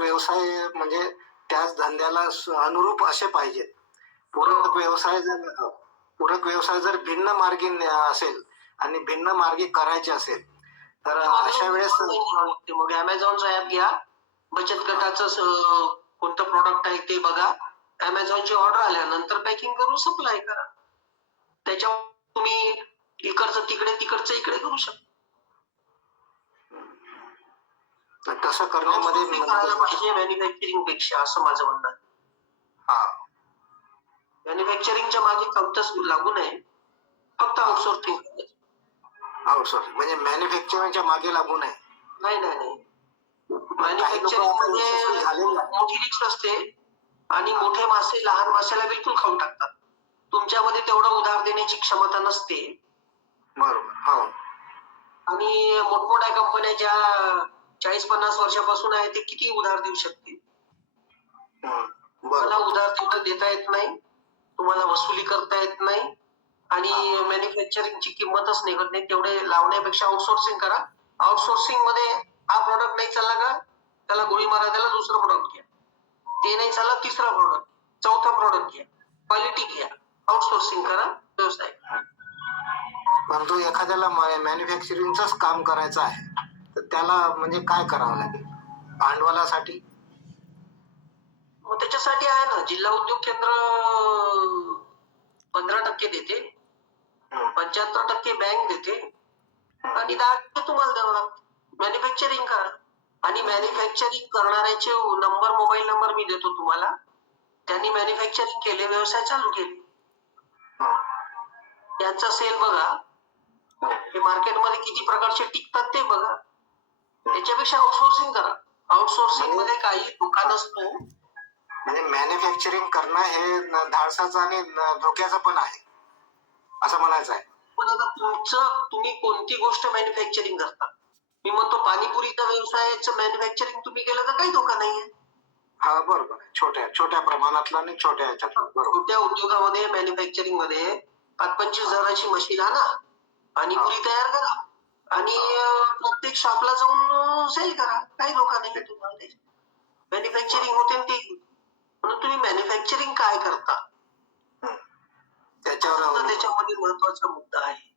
व्यवसाय म्हणजे त्याच धंद्याला अनुरूप असे पाहिजेत. पूरक व्यवसाय जर भिन्न मार्गी असेल आणि भिन्न मार्गी करायचे असेल तर अशा वेळेस मग अमेझॉनचा ऍप घ्या, बचत गटाचं कोणतं प्रॉडक्ट आहे ते बघा, अमेझॉनची ऑर्डर आल्यानंतर पॅकिंग करून सप्लाय करा. त्याच्यावर तुम्ही इकडचं तिकडे तिकडचं इकडे करू शकता. तसं करण्यामध्ये पाहिजे मॅन्युफॅक्चरिंग पेक्षा, असं माझं म्हणणं आहे. मॅन्युफॅक्चरिंगच्या मागे कोणताच लागू नये, फक्त आउटसोर्सिंग म्हणजे मॅन्युफॅक्चरिंगच्या मागे लागू नये. नाही. मॅन्युफॅक्चरिंग मध्ये मोठी रिस्क असते आणि मोठे मासे लहान माशाला बिलकुल खाऊन टाकतात. तुमच्यामध्ये तेवढं उधार देण्याची क्षमता नसते. बरोबर. आणि मोठमोठ्या कंपन्या ज्या 40-50 वर्षापासून आहे ते किती उधार देऊ शकतील? तुम्हाला उधार तेवढं देता येत नाही, तुम्हाला वसुली करता येत नाही आणि मॅन्युफॅक्चरिंगची किंमतच निघत नाही. तेवढे लावण्यापेक्षा आउटसोर्सिंग करा. आउटसोर्सिंग मध्ये हा प्रॉडक्ट नाही चालला का त्याला गोळी मारा, त्याला दुसरं प्रॉडक्ट घ्या. ते नाही चालला तिसरा प्रॉडक्ट, चौथा प्रॉडक्ट घ्या, क्वालिटी घ्या. आउटसोर्सिंग करा, व्यवसाय. परंतु एखाद्याला मॅन्युफॅक्चरिंगच काम करायचं आहे तर त्याला म्हणजे काय करावं लागेल भांडवलासाठी? मग त्याच्यासाठी आहे ना, जिल्हा उद्योग केंद्र 15% देते, 75% बँक देते आणि 10% तुम्हाला द्यावं लागतं. मॅन्युफॅक्चरिंग करा आणि मॅन्युफॅक्चरिंग करणाऱ्याचे मोबाईल नंबर मी देतो तुम्हाला. त्यांनी मॅन्युफॅक्चरिंग केले, व्यवसाय चालू केले, त्यांचा सेल बघा, हे मार्केटमध्ये किती प्रकारचे टिकतात ते बघा. त्याच्यापेक्षा आउटसोर्सिंग करा. आउटसोर्सिंग मध्ये काही धोका नसतो. म्हणजे मॅन्युफॅक्चरिंग करणं हे धाडसाचं आणि धोक्याचं पण आहे असं म्हणायचं आहे. पण आता तुम्ही कोणती गोष्ट मॅन्युफॅक्चरिंग करता? मी म्हणतो पाणीपुरीचा व्यवसायाचं मॅन्युफॅक्चरिंग तुम्ही केलं तर काही धोका नाहीये. हा बरोबर. छोट्या प्रमाणातला आणि छोट्या उद्योगामध्ये मॅन्युफॅक्चरिंग मध्ये 25 हजाराची मशीन आणा, पाणीपुरी तयार करा आणि प्रत्येक शॉपला जाऊन सेल करा, काही धोका नाही तुम्हाला. मॅन्युफॅक्चरिंग होते ते. म्हणून तुम्ही मॅन्युफॅक्चरिंग काय करता त्याच्यामध्ये महत्वाचा मुद्दा आहे.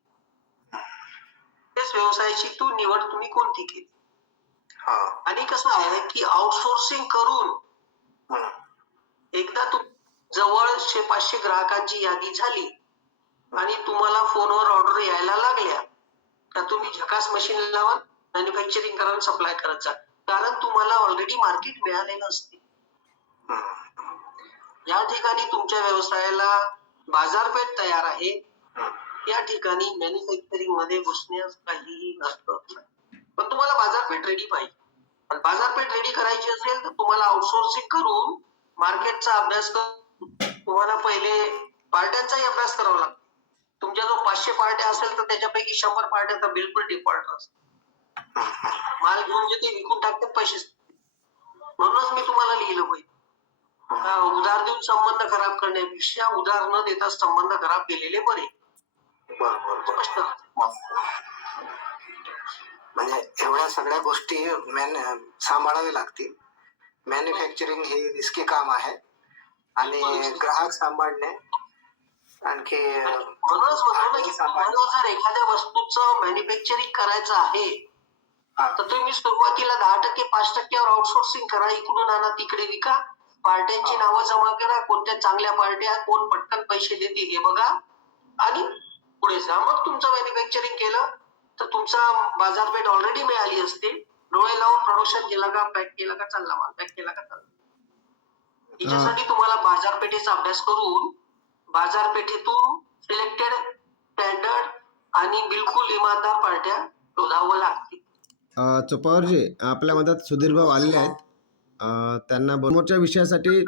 तेच व्यवसायाची निवड तुम्ही कोणती केली. आणि कसं आहे की आउटसोर्सिंग करून एकदा जवळ 100-500 ग्राहकांची यादी झाली आणि तुम्हाला फोनवर ऑर्डर यायला लागल्या का तुम्ही झकास मशीन लावा, मॅन्युफॅक्चरिंग करा, सप्लाय करत जा. कारण तुम्हाला ऑलरेडी मार्केट मिळालेलं असते. या ठिकाणी तुमच्या व्यवसायाला बाजारपेठ तयार आहे, या ठिकाणी मॅन्युफॅक्चरिंग मध्ये घुसण्यास काहीही अर्थ नाही. पण तुम्हाला बाजारपेठ रेडी पाहिजे. पण बाजारपेठ रेडी करायची असेल तर तुम्हाला आउटसोर्सिंग करून मार्केटचा अभ्यास करून तुम्हाला पहिले पार्ट्यांचाही अभ्यास करावा लागतो. तुमच्या जो 500 पार्ट्या असेल तर त्याच्यापैकी 100 पार्ट्या तर बिलकुल डिफॉल्ट असतात. माल घेऊन जे ते विकून टाकतात पैसे. म्हणूनच मी तुम्हाला लिहिलं पाहिजे, उधार देऊन संबंध खराब करण्यापेक्षा उधार न देता संबंध खराब केलेले बरे. म्हणजे एवढ्या सगळ्या गोष्टी सांभाळावी लागतील. मॅन्युफॅक्चरिंग हे रिस्की काम आहे आणि ग्राहक सांभाळणे आणखी. जर एखाद्या वस्तूचं मॅन्युफॅक्चरिंग करायचं आहे तर तुम्ही सुरुवातीला 10%, 5%वर आउटसोर्सिंग करा. इकडून आणा, तिकडे विका, पार्ट्यांची नावं जमा करा, कोणत्या चांगल्या पार्ट्या, कोण पटकन पैसे देते हे बघा आणि पुढे जा. मग तुमचं मॅन्युफॅक्चरिंग केलं तर तुमचा बाजारपेठ ऑलरेडी मिळाली असते. डोळे लावून प्रोडक्शन केला का, पॅक केला का, चालला माल, पॅक केला का चालला. याच्यासाठी तुम्हाला बाजारपेठेचा अभ्यास करून बाजारपेठेतून सिलेक्टेड, स्टँडर्ड आणि बिलकुल इमानदार पार्ट्या शोधावं लागतील. चोपावरजी, आपल्या मदत सुधीर भाऊ आलेले आहेत. त्यांना समोरच्या विषयासाठी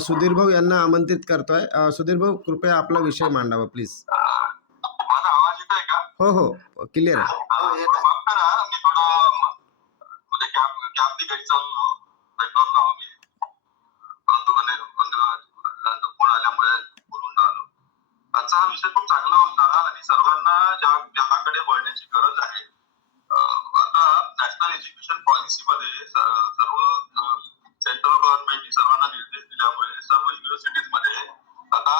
सुधीर भाऊ यांना आमंत्रित करतोय. सुधीर भाऊ, कृपया आपला विषय मांडावा प्लीज. माझा आवाज येतोय का? हो, क्लिअर आहे. माफ करा, मी थोडं म्हणजे कॅब घरी चाललो बेंगलोरला आहो मी, परंतु 15 फोन आल्यामुळे बोलून आलो. आजचा हा विषय खूप चांगला होता आणि सर्वांना ज्याकडे वळण्याची गरज आहे. आता नॅशनल एज्युकेशन पॉलिसीमध्ये सर्व सेंट्रल गव्हर्नमेंटनी सर्वांना निर्देश दिल्यामुळे सर्व युनिव्हर्सिटीजमध्ये आता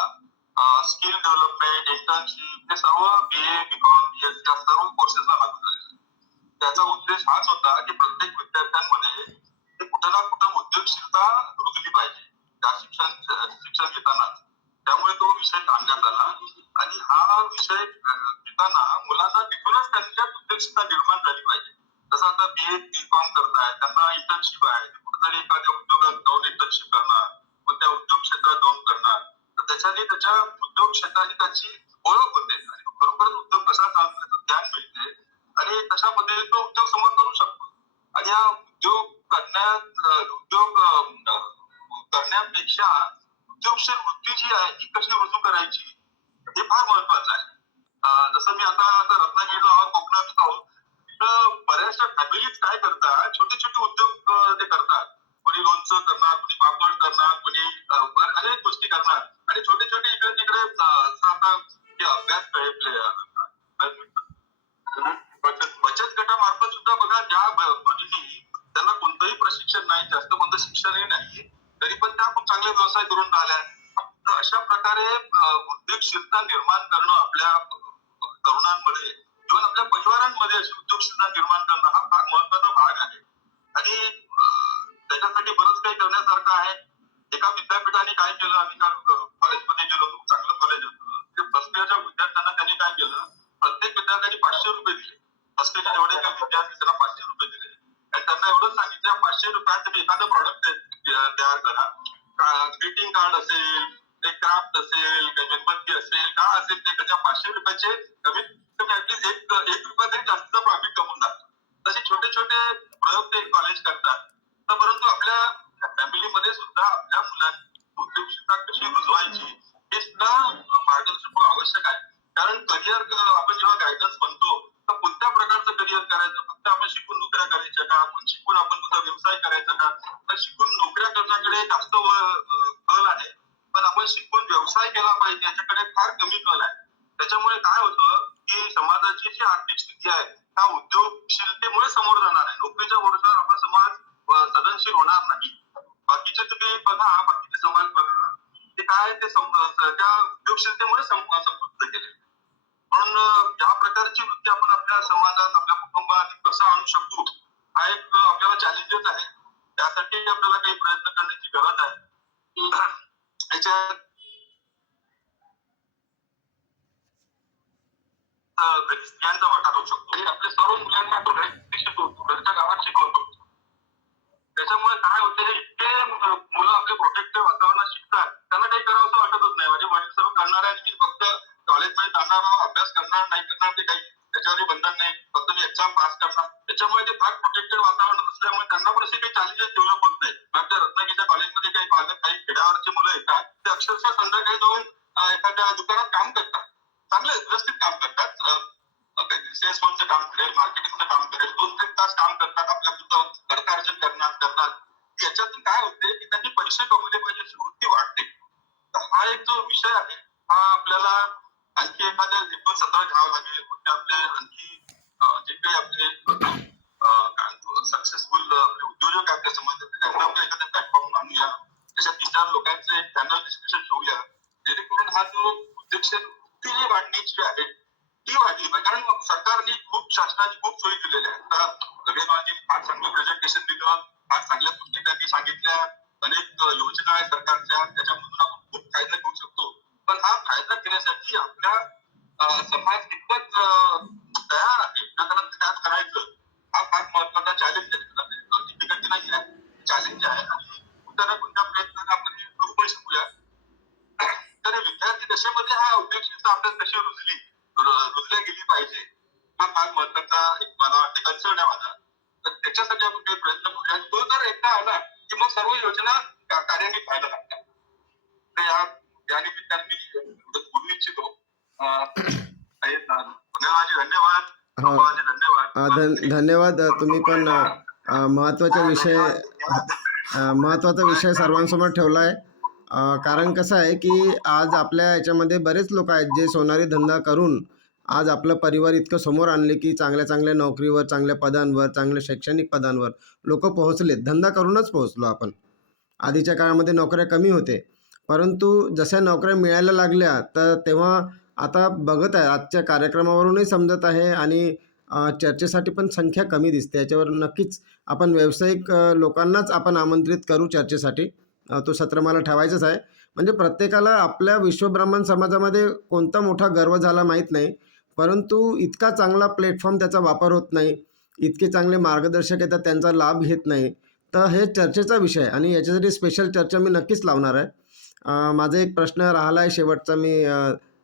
स्किल डेव्हलपमेंट, इंटर्नशिप हे सर्व BA, BCom, BSc या सर्व कोर्सेसला लागू झाले. त्याचा उद्देश हाच होता की प्रत्येक विद्यार्थ्यांमध्ये कुठे ना कुठे उद्योगशीलता रुजली पाहिजे त्या शिक्षण घेताना. त्यामुळे तो विषय काढण्यात आला आणि हा विषय घेताना मुलांना तिथूनच त्यांच्या उद्योगशीलता निर्माण झाली पाहिजे. जसं आता BA, BCom करताय त्यांना इंटर्नशिप आहे, कुठेतरी एखाद्या उद्योगात जाऊन इंटर्नशिप करणार, कोणत्या उद्योग क्षेत्रात जाऊन करणार, तर त्याच्याने त्याच्या उद्योग क्षेत्राची त्याची ओळख होते आणि खरोखरच उद्योग कसा चालतो त्याचं ज्ञान मिळते आणि तशा पद्धतीने तो उद्योग समोर करू शकतो. आणि हा उद्योग करण्यापेक्षा उद्योगशील वृत्ती जी आहे ती कशी रुजू करायची हे फार महत्वाचं आहे. जसं मी आता रत्नागिरीला आहोत, कोकणात आहोत, तिथं बऱ्याचशा फॅमिलीज काय करतात, छोटे छोटे उद्योग ते करतात. कोणी लोणचं करणार, कोणी पापड करणार, कोणी अनेक गोष्टी करणार आणि छोटे छोटे इकडे तिकडे आता अभ्यास बचत गटामार्फत सुद्धा बघा, ज्या भगिनी त्यांना कोणतंही प्रशिक्षण नाही, जास्त कोणतं शिक्षणही नाही, तरी पण त्या खूप चांगले व्यवसाय करून राहिल्या. तर अशा प्रकारे उद्योगशीलता निर्माण करणं आपल्या तरुणांमध्ये किंवा आपल्या परिवारांमध्ये अशी उद्योगशीलता निर्माण करणं हा फार महत्वाचा भाग आहे. आणि त्याच्यासाठी बरंच काही करण्यासारखं आहे. एका विद्यापीठाने काय केलं, आम्ही कॉलेजमध्ये गेलो, खूप चांगलं कॉलेज होतं. ते फर्स्ट इयरच्या विद्यार्थ्यांना त्यांनी काय केलं, प्रत्येक विद्यार्थ्यांनी 500 रुपये दिले. फर्स्ट इयरच्या जेवढे काही विद्यार्थी त्यांना 500 रुपये दिले आणि त्यांना एवढंच सांगितलं, 500 रुपयात तुम्ही एखादं प्रॉडक्ट तयार करा. ग्रीटिंग कार्ड असेल, ते क्राफ्ट असेल, मेणबत्ती असेल, काय असेल ते त्याच्या 500 रुपयाचे कमीत कमी ऍटलीस्ट एक रुपया तरी जास्त प्रॉफिट कमवून जातात. तसे छोटे छोटे प्रयोग ते कॉलेज करतात. तर परंतु आपल्या फॅमिलीमध्ये सुद्धा आपल्या मुलांची उद्योगशीलता कशी रुजवायची हे सुद्धा मार्गदर्शन खूप आवश्यक आहे. कारण करिअर आपण जेव्हा गायडन्स म्हणतो तर कोणत्या प्रकारचं करिअर करायचं, फक्त आपण शिकून नोकऱ्या करायच्या का, आपण शिकून आपण तुझा व्यवसाय करायचा का, तर शिकून नोकऱ्या करण्याकडे जास्त कल आहे, पण आपण शिकून व्यवसाय केला पाहिजे याच्याकडे फार कमी कल आहे. त्याच्यामुळे काय होतं की समाजाची जी आर्थिक स्थिती आहे त्या उद्योगशीलतेमुळे समोर जाणार आहे. नोकरीच्या भरोश्यावर आपला समाज सदनशील होणार नाही. बाकीचे तुम्ही बघा, बाकीचे समाज बघा, ते काय ते त्या उद्योगशीलतेमुळे समृद्ध केले. म्हणून या प्रकारची वृत्ती आपण आपल्या समाजात, आपल्या कुटुंबात कसं आणू शकू हा एक आपल्याला चॅलेंजेस आहे. त्यासाठी आपल्याला काही प्रयत्न करण्याची गरज आहे. याच्यात घरी स्त्रियांचा वाटा होऊ शकतो. आपल्या सर्व मुलांना आपण घरी शिकवतो, घरच्या गावात शिकवतो. त्याच्यामुळे काय होते, इतके मुलं आपले प्रोटेक्टिव्ह वातावरणात शिकतात, त्यांना काही करावं असं वाटतच नाही. माझे वडील सर्व करणार आहे, मी फक्त कॉलेजमध्ये जाणार, अभ्यास करणार नाही करणार, ते काही त्याच्यावरही बंधन नाही, फक्त मी एक्झाम पास करणार. त्याच्यामुळे ते फार प्रोटेक्टेड वातावरण असल्यामुळे त्यांना पण असे काही चॅलेंजेस डेव्हलप होत नाही. त्या रत्नागिरीच्या कॉलेजमध्ये काही खेड्यावरचे मुलं येतात, ते अक्षरशः संध्याकाळी जाऊन एखाद्या दुकानात काम करतात, चांगले व्यवस्थित काम करतात, सेल्समनचं काम करेल, मार्केटिंगचं काम करेल, 2-3 तास काम करतात, आपल्या अर्थार्जन करतात. याच्यातून काय होते की त्यांनी पैसे कमवले पाहिजे अशी वृत्ती वाढते. तर हा एक जो विषय आहे हा आपल्याला आणखी एखाद्या 2-17 घ्यावं लागेल. आपले आणखी जे काही आपले सक्सेसफुल उद्योजक आपल्या समाजात त्यांना आपण एखाद्या प्लॅटफॉर्म आणूया, त्याच्या 3-4 लोकांचं एक पॅनल डिस्कशन घेऊया, जेणेकरून हा जो उद्योगशील वृत्ती जी वाढण्याची आहे ती वाढली पाहिजे. कारण सरकारने शासनाने खूप सोयी दिलेल्या आहेत. आता रविवारजी फार चांगलं प्रेझेंटेशन दिलं, फार चांगल्या गोष्टी त्यांनी सांगितल्या, अनेक योजना आहेत सरकारच्या, त्याच्यामधून आपण खूप फायदा घेऊ शकतो. पण हा फायदा घेण्यासाठी आपला समाज कितपत तयार आहे काय करायचं हा फार महत्वाचा चॅलेंज आहे. डिफिकल्टी नाही आहे, चॅलेंज आहे आणि कोणत्या ना कोणत्या प्रयत्नाने आपण करू पण शकूया. तर विद्यार्थी दशेमध्ये हा उद्योगशीलता अभ्यास कशी रुजल्या गेली पाहिजे हा फार महत्वाचा एक मला वाटते कन्सर्न आहे माझा. तर त्याच्यासाठी आपण काही प्रयत्न करूया. तो जर एकदा आला की मग सर्व योजना कार्यान्वित व्हायला लागतात. तर या निमित्ताने मी बोलू इच्छितो. धन्यवाद. धन्यवाद. तुम्ही पण महत्त्वाचा विषय महत्त्वाचा विषय सर्वांसमोर ठेवला आहे. कारण कसं आहे की आज आपल्या याच्यामध्ये बरेच लोक आहेत जे सोनारी धंदा करून आज आपलं परिवार इतकं समोर आणले की चांगल्या चांगल्या नोकरीवर, चांगल्या पदांवर, चांगल्या शैक्षणिक पदांवर लोक पोहोचलेत. धंदा करूनच पोहोचलो आपण. आधीच्या काळामध्ये नोकऱ्या कमी होते, परंतु जशा नोकऱ्या मिळायला लागल्या तर तेव्हा आता बघत आहे आजच्या कार्यक्रमावरूनही समजत आहे आणि चर्चेसाठी पण संख्या कमी दिसते. याच्यावर नक्कीच आपण व्यावसायिक लोकांनाच आपण आमंत्रित करू चर्चेसाठी. तो सत्र मला ठेवायचंच आहे. म्हणजे प्रत्येकाला आपल्या विश्वब्राह्मण समाजामध्ये कोणता मोठा गर्व झाला माहीत नाही, परंतु इतका चांगला प्लॅटफॉर्म त्याचा वापर होत नाही, इतके चांगले मार्गदर्शक येतात त्यांचा लाभ घेत नाही. तर हे चर्चेचा विषय आहे आणि याच्यासाठी स्पेशल चर्चा मी नक्कीच लावणार आहे. माझा एक प्रश्न राहिला आहे शेवटचा, मी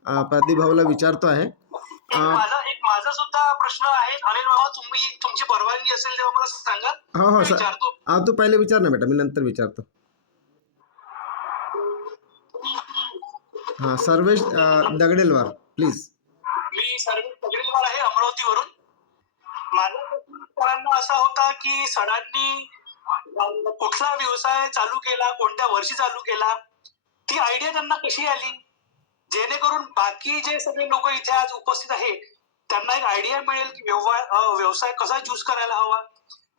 प्रदीप भाऊला विचारतो आहे. माझा सुद्धा प्रश्न आहे. अनिल बाबा, तुमची परवानगी असेल तेव्हा मला सांगा. हो हो मी सर. विचारतो. तू पहिले विचार ना बेटा, मी नंतर विचारतो. हां, सर्वेश दगडेलवार प्लीज. मी सर्व तगडेलवार आहे, अमरावतीवरून. माझा प्रश्न सरांना असा होता की सरांनी कुठला व्यवसाय चालू केला, कोणत्या वर्षी चालू केला, ती आयडिया त्यांना कशी आली, जेणेकरून बाकी जे सगळे लोक इथे आज उपस्थित आहेत त्यांना एक आयडिया मिळेल की व्यवसाय कसा चूज करायला हवा.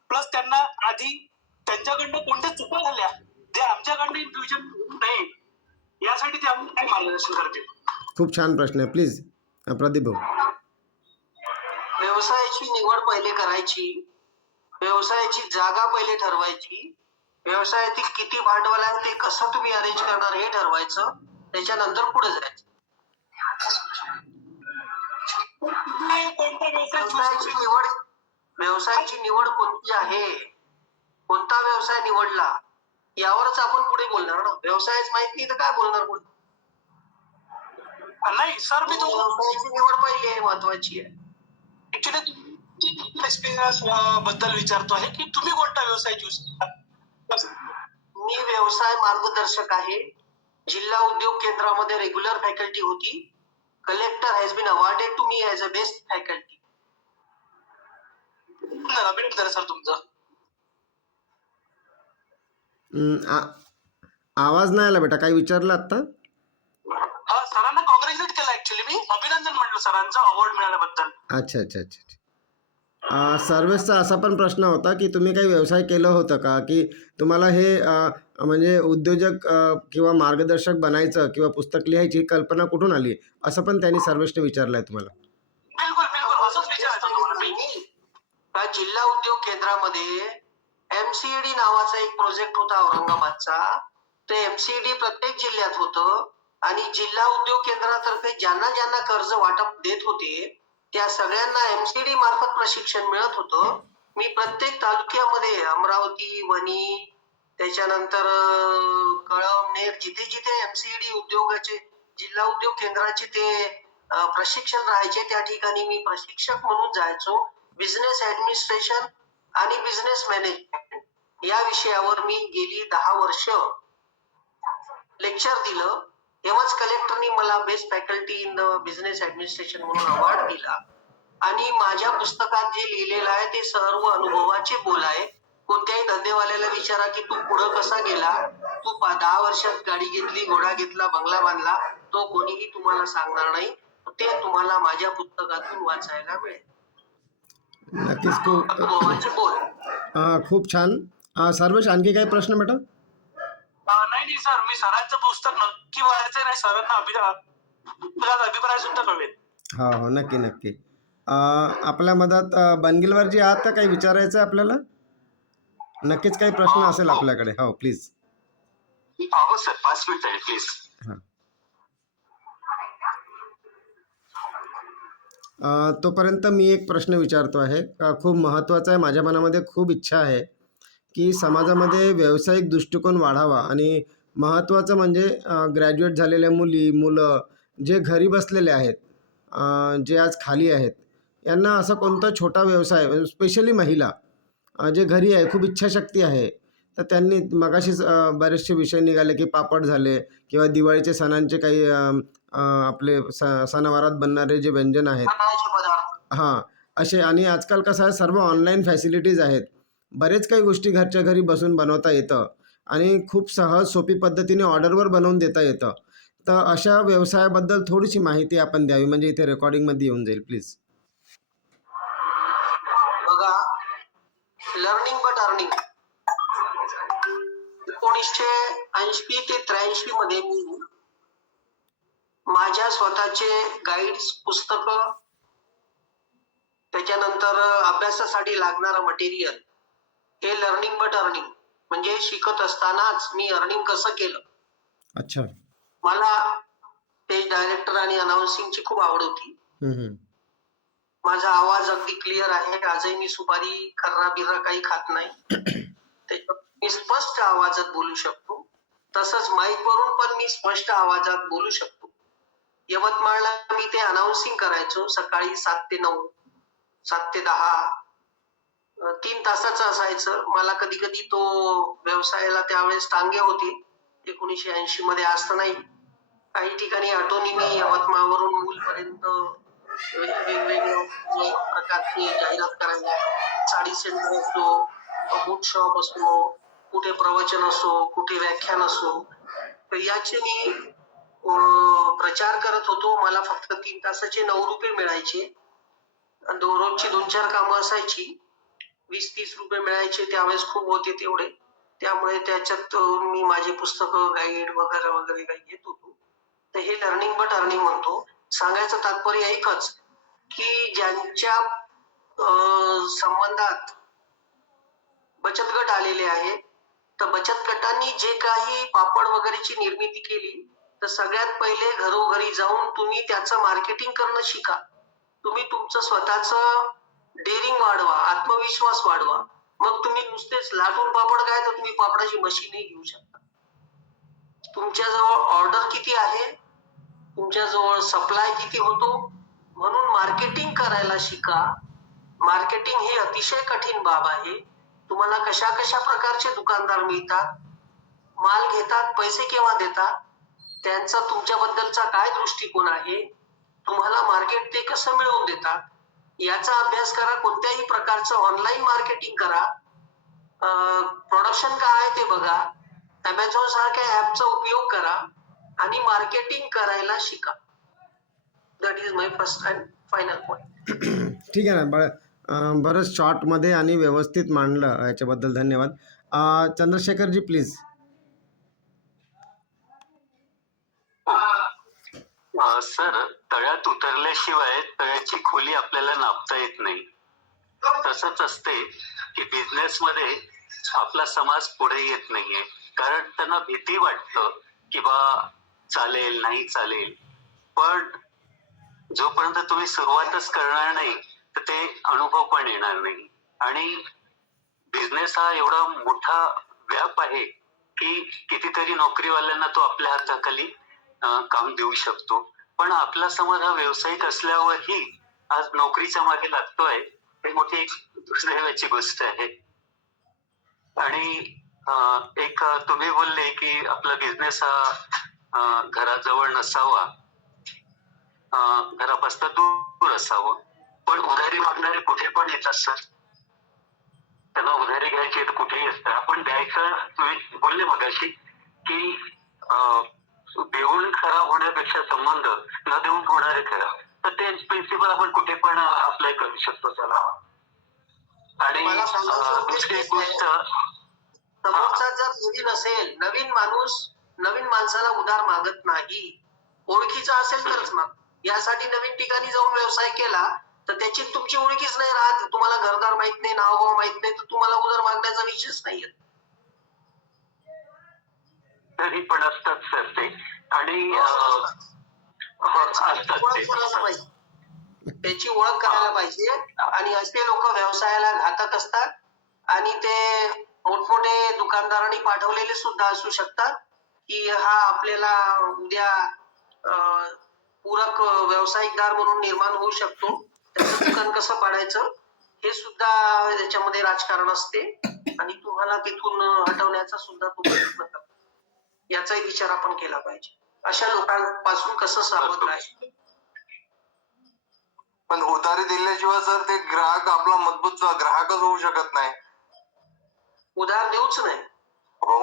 प्लस त्यांना आधी त्यांच्याकडनं कोणत्या चुका झाल्या जे आमच्याकडनं इंडिव्हिज्युअल नाही, यासाठी ते आम्हाला काय मार्गदर्शन करतील. खूप छान प्रश्न आहे. प्लीज प्रदीप भाऊ. व्यवसायाची निवड पहिले करायची, व्यवसायाची जागा पहिले ठरवायची, व्यवसायातील किती भांडवल आहे ते कसं तुम्ही अरेंज करणार हे ठरवायचं, त्याच्यानंतर पुढे जायचं. व्यवसायाची निवड कोणती आहे, कोणता व्यवसाय निवडला यावरच आपण पुढे बोलणार ना. व्यवसायच माहित नाही तर काय बोलणार पुढे. नाही सर, मी व्यवसायाची निवड पहिली आहे, महत्वाची आहे. ऍक्च्युली एक्सपिरियन्स बद्दल विचारतो आहे की तुम्ही कोणता व्यवसाय चूज केला. मी व्यवसाय मार्गदर्शक आहे. जिल्हा उद्योग केंद्रामध्ये रेग्युलर फॅकल्टी होती. Collector has been awarded to me as a best faculty. अभिनंदन सर तुमचं. आवाज नाही आला बेटा, काय विचारलं आता? सरांना कॉंग्रॅच्युलेट केलं. ऍक्च्युली मी अभिनंदन म्हटलं सरांचं अवॉर्ड मिळाल्याबद्दल. अच्छा अच्छा अच्छा अच्छा. सर्वेशचा असा पण प्रश्न होता की तुम्ही काही व्यवसाय केलं होतं का, की तुम्हाला हे म्हणजे उद्योजक किंवा मार्गदर्शक बनायचं किंवा पुस्तक लिहायची ही कल्पना कुठून आली, असं पण त्यांनी सर्वेशने विचारलं आहे तुम्हाला. बिलकुल बिलकुल असंच विचारायचं तुम्हाला मी. जिल्हा उद्योग केंद्रामध्ये एमसीडी नावाचा एक प्रोजेक्ट होता औरंगाबादचा. ते एमसीडी प्रत्येक जिल्ह्यात होतं आणि जिल्हा उद्योग केंद्रातर्फे ज्यांना ज्यांना कर्ज वाटप देत होते त्या सगळ्यांना एमसीडी मार्फत प्रशिक्षण मिळत होतं. मी प्रत्येक तालुक्यामध्ये अमरावती, वणी, त्याच्यानंतर कळम, नेर, जिथे जिथे एमसीडी उद्योगाचे जिल्हा उद्योग केंद्राचे ते प्रशिक्षण राहायचे त्या ठिकाणी मी प्रशिक्षक म्हणून जायचो. बिझनेस ऍडमिनिस्ट्रेशन आणि बिझनेस मॅनेजमेंट या विषयावर मी गेली 10 वर्ष लेक्चर दिलं. तेव्हाच कलेक्टरनी मला best faculty in the business administration म्हणून अवॉर्ड दिला. आणि माझ्या पुस्तकात जे लिहिलेलं आहे ते सर्व अनुभवाचे बोल आहे. कोणत्याही धंदेवाल्याला विचारा की तू पुढं कसा गेला, तू 10 वर्षात गाडी घेतली, घोडा घेतला, बंगला बांधला, तो कोणीही तुम्हाला सांगणार नाही. ते तुम्हाला माझ्या पुस्तकातून वाचायला मिळेल. नक्कीच. खूप छान. सर्वेश, आणखी काही प्रश्न बेटा? नाही सर, मी सरांचं पुस्तक नक्की वाचायचं नाही. सरांना अभिप्राय सुद्धा कळवेल. हो हो, नक्की नक्की. आपल्या मधात बनगिलवरजी आहात का, काही विचारायचं आहे आपल्याला? नक्कीच काही प्रश्न असेल आपल्याकडे. हो प्लीज. हो सर, 5 मिनिट आहे प्लीज. हां. तोपर्यंत मी एक प्रश्न विचारतो आहे, खूप महत्त्वाचा आहे. माझ्या मनामध्ये खूप इच्छा आहे की समाजामध्ये व्यावसायिक दृष्टिकोन वाढावा आणि महत्त्वाचं म्हणजे ग्रॅज्युएट झालेल्या मुलं जे घरी बसलेले आहेत, जे आज खाली आहेत, यांना असा कोणता छोटा व्यवसाय, स्पेशली महिला जे घरी आहे, खूप इच्छाशक्ती आहे, तर त्यांनी मगाशीच बरेचसे विषय निघाले की पापड झाले किंवा दिवाळीचे सणांचे काही आपले सणावारात बनणारे जे व्यंजन आहेत, हां, असे. आणि आजकाल कसं आहे, सर्व ऑनलाईन फॅसिलिटीज आहेत. बरेच काही गोष्टी घरच्या घरी बसून बनवता येतं आणि खूप सहज सोपी पद्धतीने ऑर्डरवर बनवून देता येतं. तर अशा व्यवसायाबद्दल थोडीशी माहिती आपण द्यावी, म्हणजे इथे रेकॉर्डिंगमध्ये येऊन जाईल प्लीज. बघा, लर्निंग बट अर्निंग 1980 ते 83 मध्ये मी माझ्या स्वतःचे गाईड्स, पुस्तकं, त्याच्यानंतर अभ्यासासाठी लागणारं मटेरियल, हे लर्निंग बट अर्निंग म्हणजे शिकत असतानाच मी अर्निंग कसं केलं. अच्छा. मला स्टेज डायरेक्टर आणि अनाउन्सिंगची खूप आवड होती. माझा आवाज अगदी क्लिअर आहे. आजही मी सुपारी, खर्रा बिर्रा काही खात नाही. त्याच्यात मी स्पष्ट आवाजात बोलू शकतो. तसंच माईकवरून पण मी स्पष्ट आवाजात बोलू शकतो. यवतमाळला मी ते अनाउन्सिंग करायचो सकाळी 7 ते 9, 7 ते 10, 3 तासाचं असायचं. मला कधी कधी तो व्यवसायाला त्यावेळेस टांगे होते. 1980 मध्ये असतं नाही. काही ठिकाणी ऑटोनी मी यवतमाळवरून मूलपर्यंत वेगवेगळ्या प्रकारची जाहिरात करायला, साडी सेंटर असो, बूट शॉप असो, कुठे प्रवचन असो, कुठे व्याख्यान असो, तर याचे मी प्रचार करत होतो. मला फक्त 3 तासाचे 9 रुपये मिळायचे. रोजची 2-4 कामं असायची. 20-30 रुपये मिळायचे. त्यावेळेस खूप होते तेवढे. त्यामुळे त्याच्यात मी माझे पुस्तकं, गाईड वगैरे वगैरे काही घेत होतो. तर हे लर्निंग बट अर्निंग म्हणतो. सांगायचं तात्पर्य एकच की ज्यांच्या संबंधात बचत गट आलेले आहेत, तर बचत गटांनी जे काही पापड वगैरेची निर्मिती केली, तर सगळ्यात पहिले घरोघरी जाऊन तुम्ही त्याचं मार्केटिंग करणं शिका. तुम्ही तुमचं स्वतःचं डेअरिंग वाढवा, आत्मविश्वास वाढवा. मग तुम्ही नुसतेच लाटून पापड काय, तर तुम्ही पापडाची मशीनही घेऊ शकता. तुमच्याजवळ ऑर्डर किती आहे, तुमच्याजवळ सप्लाय किती होतो, म्हणून मार्केटिंग करायला शिका. मार्केटिंग ही अतिशय कठीण बाब आहे. तुम्हाला कशा कशा प्रकारचे दुकानदार मिळतात, माल घेतात, पैसे केव्हा देतात, त्यांचा तुमच्याबद्दलचा काय दृष्टिकोन आहे, तुम्हाला मार्केट ते कसं मिळवून देतात, याचा अभ्यास करा. कोणत्याही प्रकारचं ऑनलाईन मार्केटिंग करा. प्रोडक्शन काय आहे ते बघा. अमेझॉन सारख्या ऍपचा उपयोग करा आणि मार्केटिंग करायला शिका. That is my first and final point. ठीक आहे ना. बरंच शॉर्टमध्ये आणि व्यवस्थित मांडलं, याच्याबद्दल धन्यवाद. चंद्रशेखरजी प्लीज. सर, तळ्यात उतरल्याशिवाय तळ्याची खोली आपल्याला नापता येत नाही. तसंच असते की बिझनेसमध्ये आपला समाज पुढे येत नाहीये, कारण त्यांना भीती वाटतं की बा चालेल नाही चालेल. पण जोपर्यंत तुम्ही सुरुवातच करणार नाही तर ते अनुभव पण येणार नाही. आणि बिझनेस हा एवढा मोठा व्याप आहे की कितीतरी नोकरीवाल्यांना तो आपल्या हाताखाली काम देऊ शकतो. पण आपला समाज हा व्यावसायिक असल्यावरही आज नोकरीच्या मागे लागतोय, ही मोठी एक दुर्दैवाची गोष्ट आहे. आणि एक तुम्ही बोलले की आपला बिझनेस हा घराजवळ नसावा, घरापासून दूर असावं. पण उधारी मागणारे कुठे पण येतात सर. त्यांना उधारी घ्यायची तर कुठेही असतं. आपण द्यायचं, तुम्ही बोलले मगाशी की देऊन खराब होण्यापेक्षा संबंध न देऊन होणारे खराब, तर ते प्रिन्सिपल आपण कुठे पण अप्लाय करू शकतो त्याला. आणि दुसरी एक गोष्ट, समोरचा जर नवीन असेल, नवीन माणूस नवीन माणसाला उधार मागत नाही. ओळखीचा असेल तरच माग. यासाठी नवीन ठिकाणी जाऊन व्यवसाय केला तर त्याची तुमची ओळखीच नाही राहत, तुम्हाला घरदार माहित नाही, नावगाव माहित नाही, तर तुम्हाला उधार मागण्याचा विषयच नाहीये. तरी पण असतात सर ते. आणि असतात ते. त्याची ओळख करायला पाहिजे. आणि असे लोक व्यवसायाला घातक असतात आणि ते मोठमोठे दुकानदारांनी पाठवलेले सुद्धा असू शकतात की हा आपल्याला उद्या पूरक व्यावसायिकदार म्हणून निर्माण होऊ शकतो. त्याचं दुकान कसं पाडायचं हे सुद्धा त्याच्यामध्ये राजकारण असते आणि तुम्हाला तिथून हटवण्याचा सुद्धा तो प्रयत्न करतो. याचाही विचार आपण केला पाहिजे. अशा लोकांपासून कसं सावध राहायचं. पण उधारी दिल्याशिवाय सर ते ग्राहक आपला मजबूत ग्राहकच होऊ शकत नाही. उधार देऊच नाही.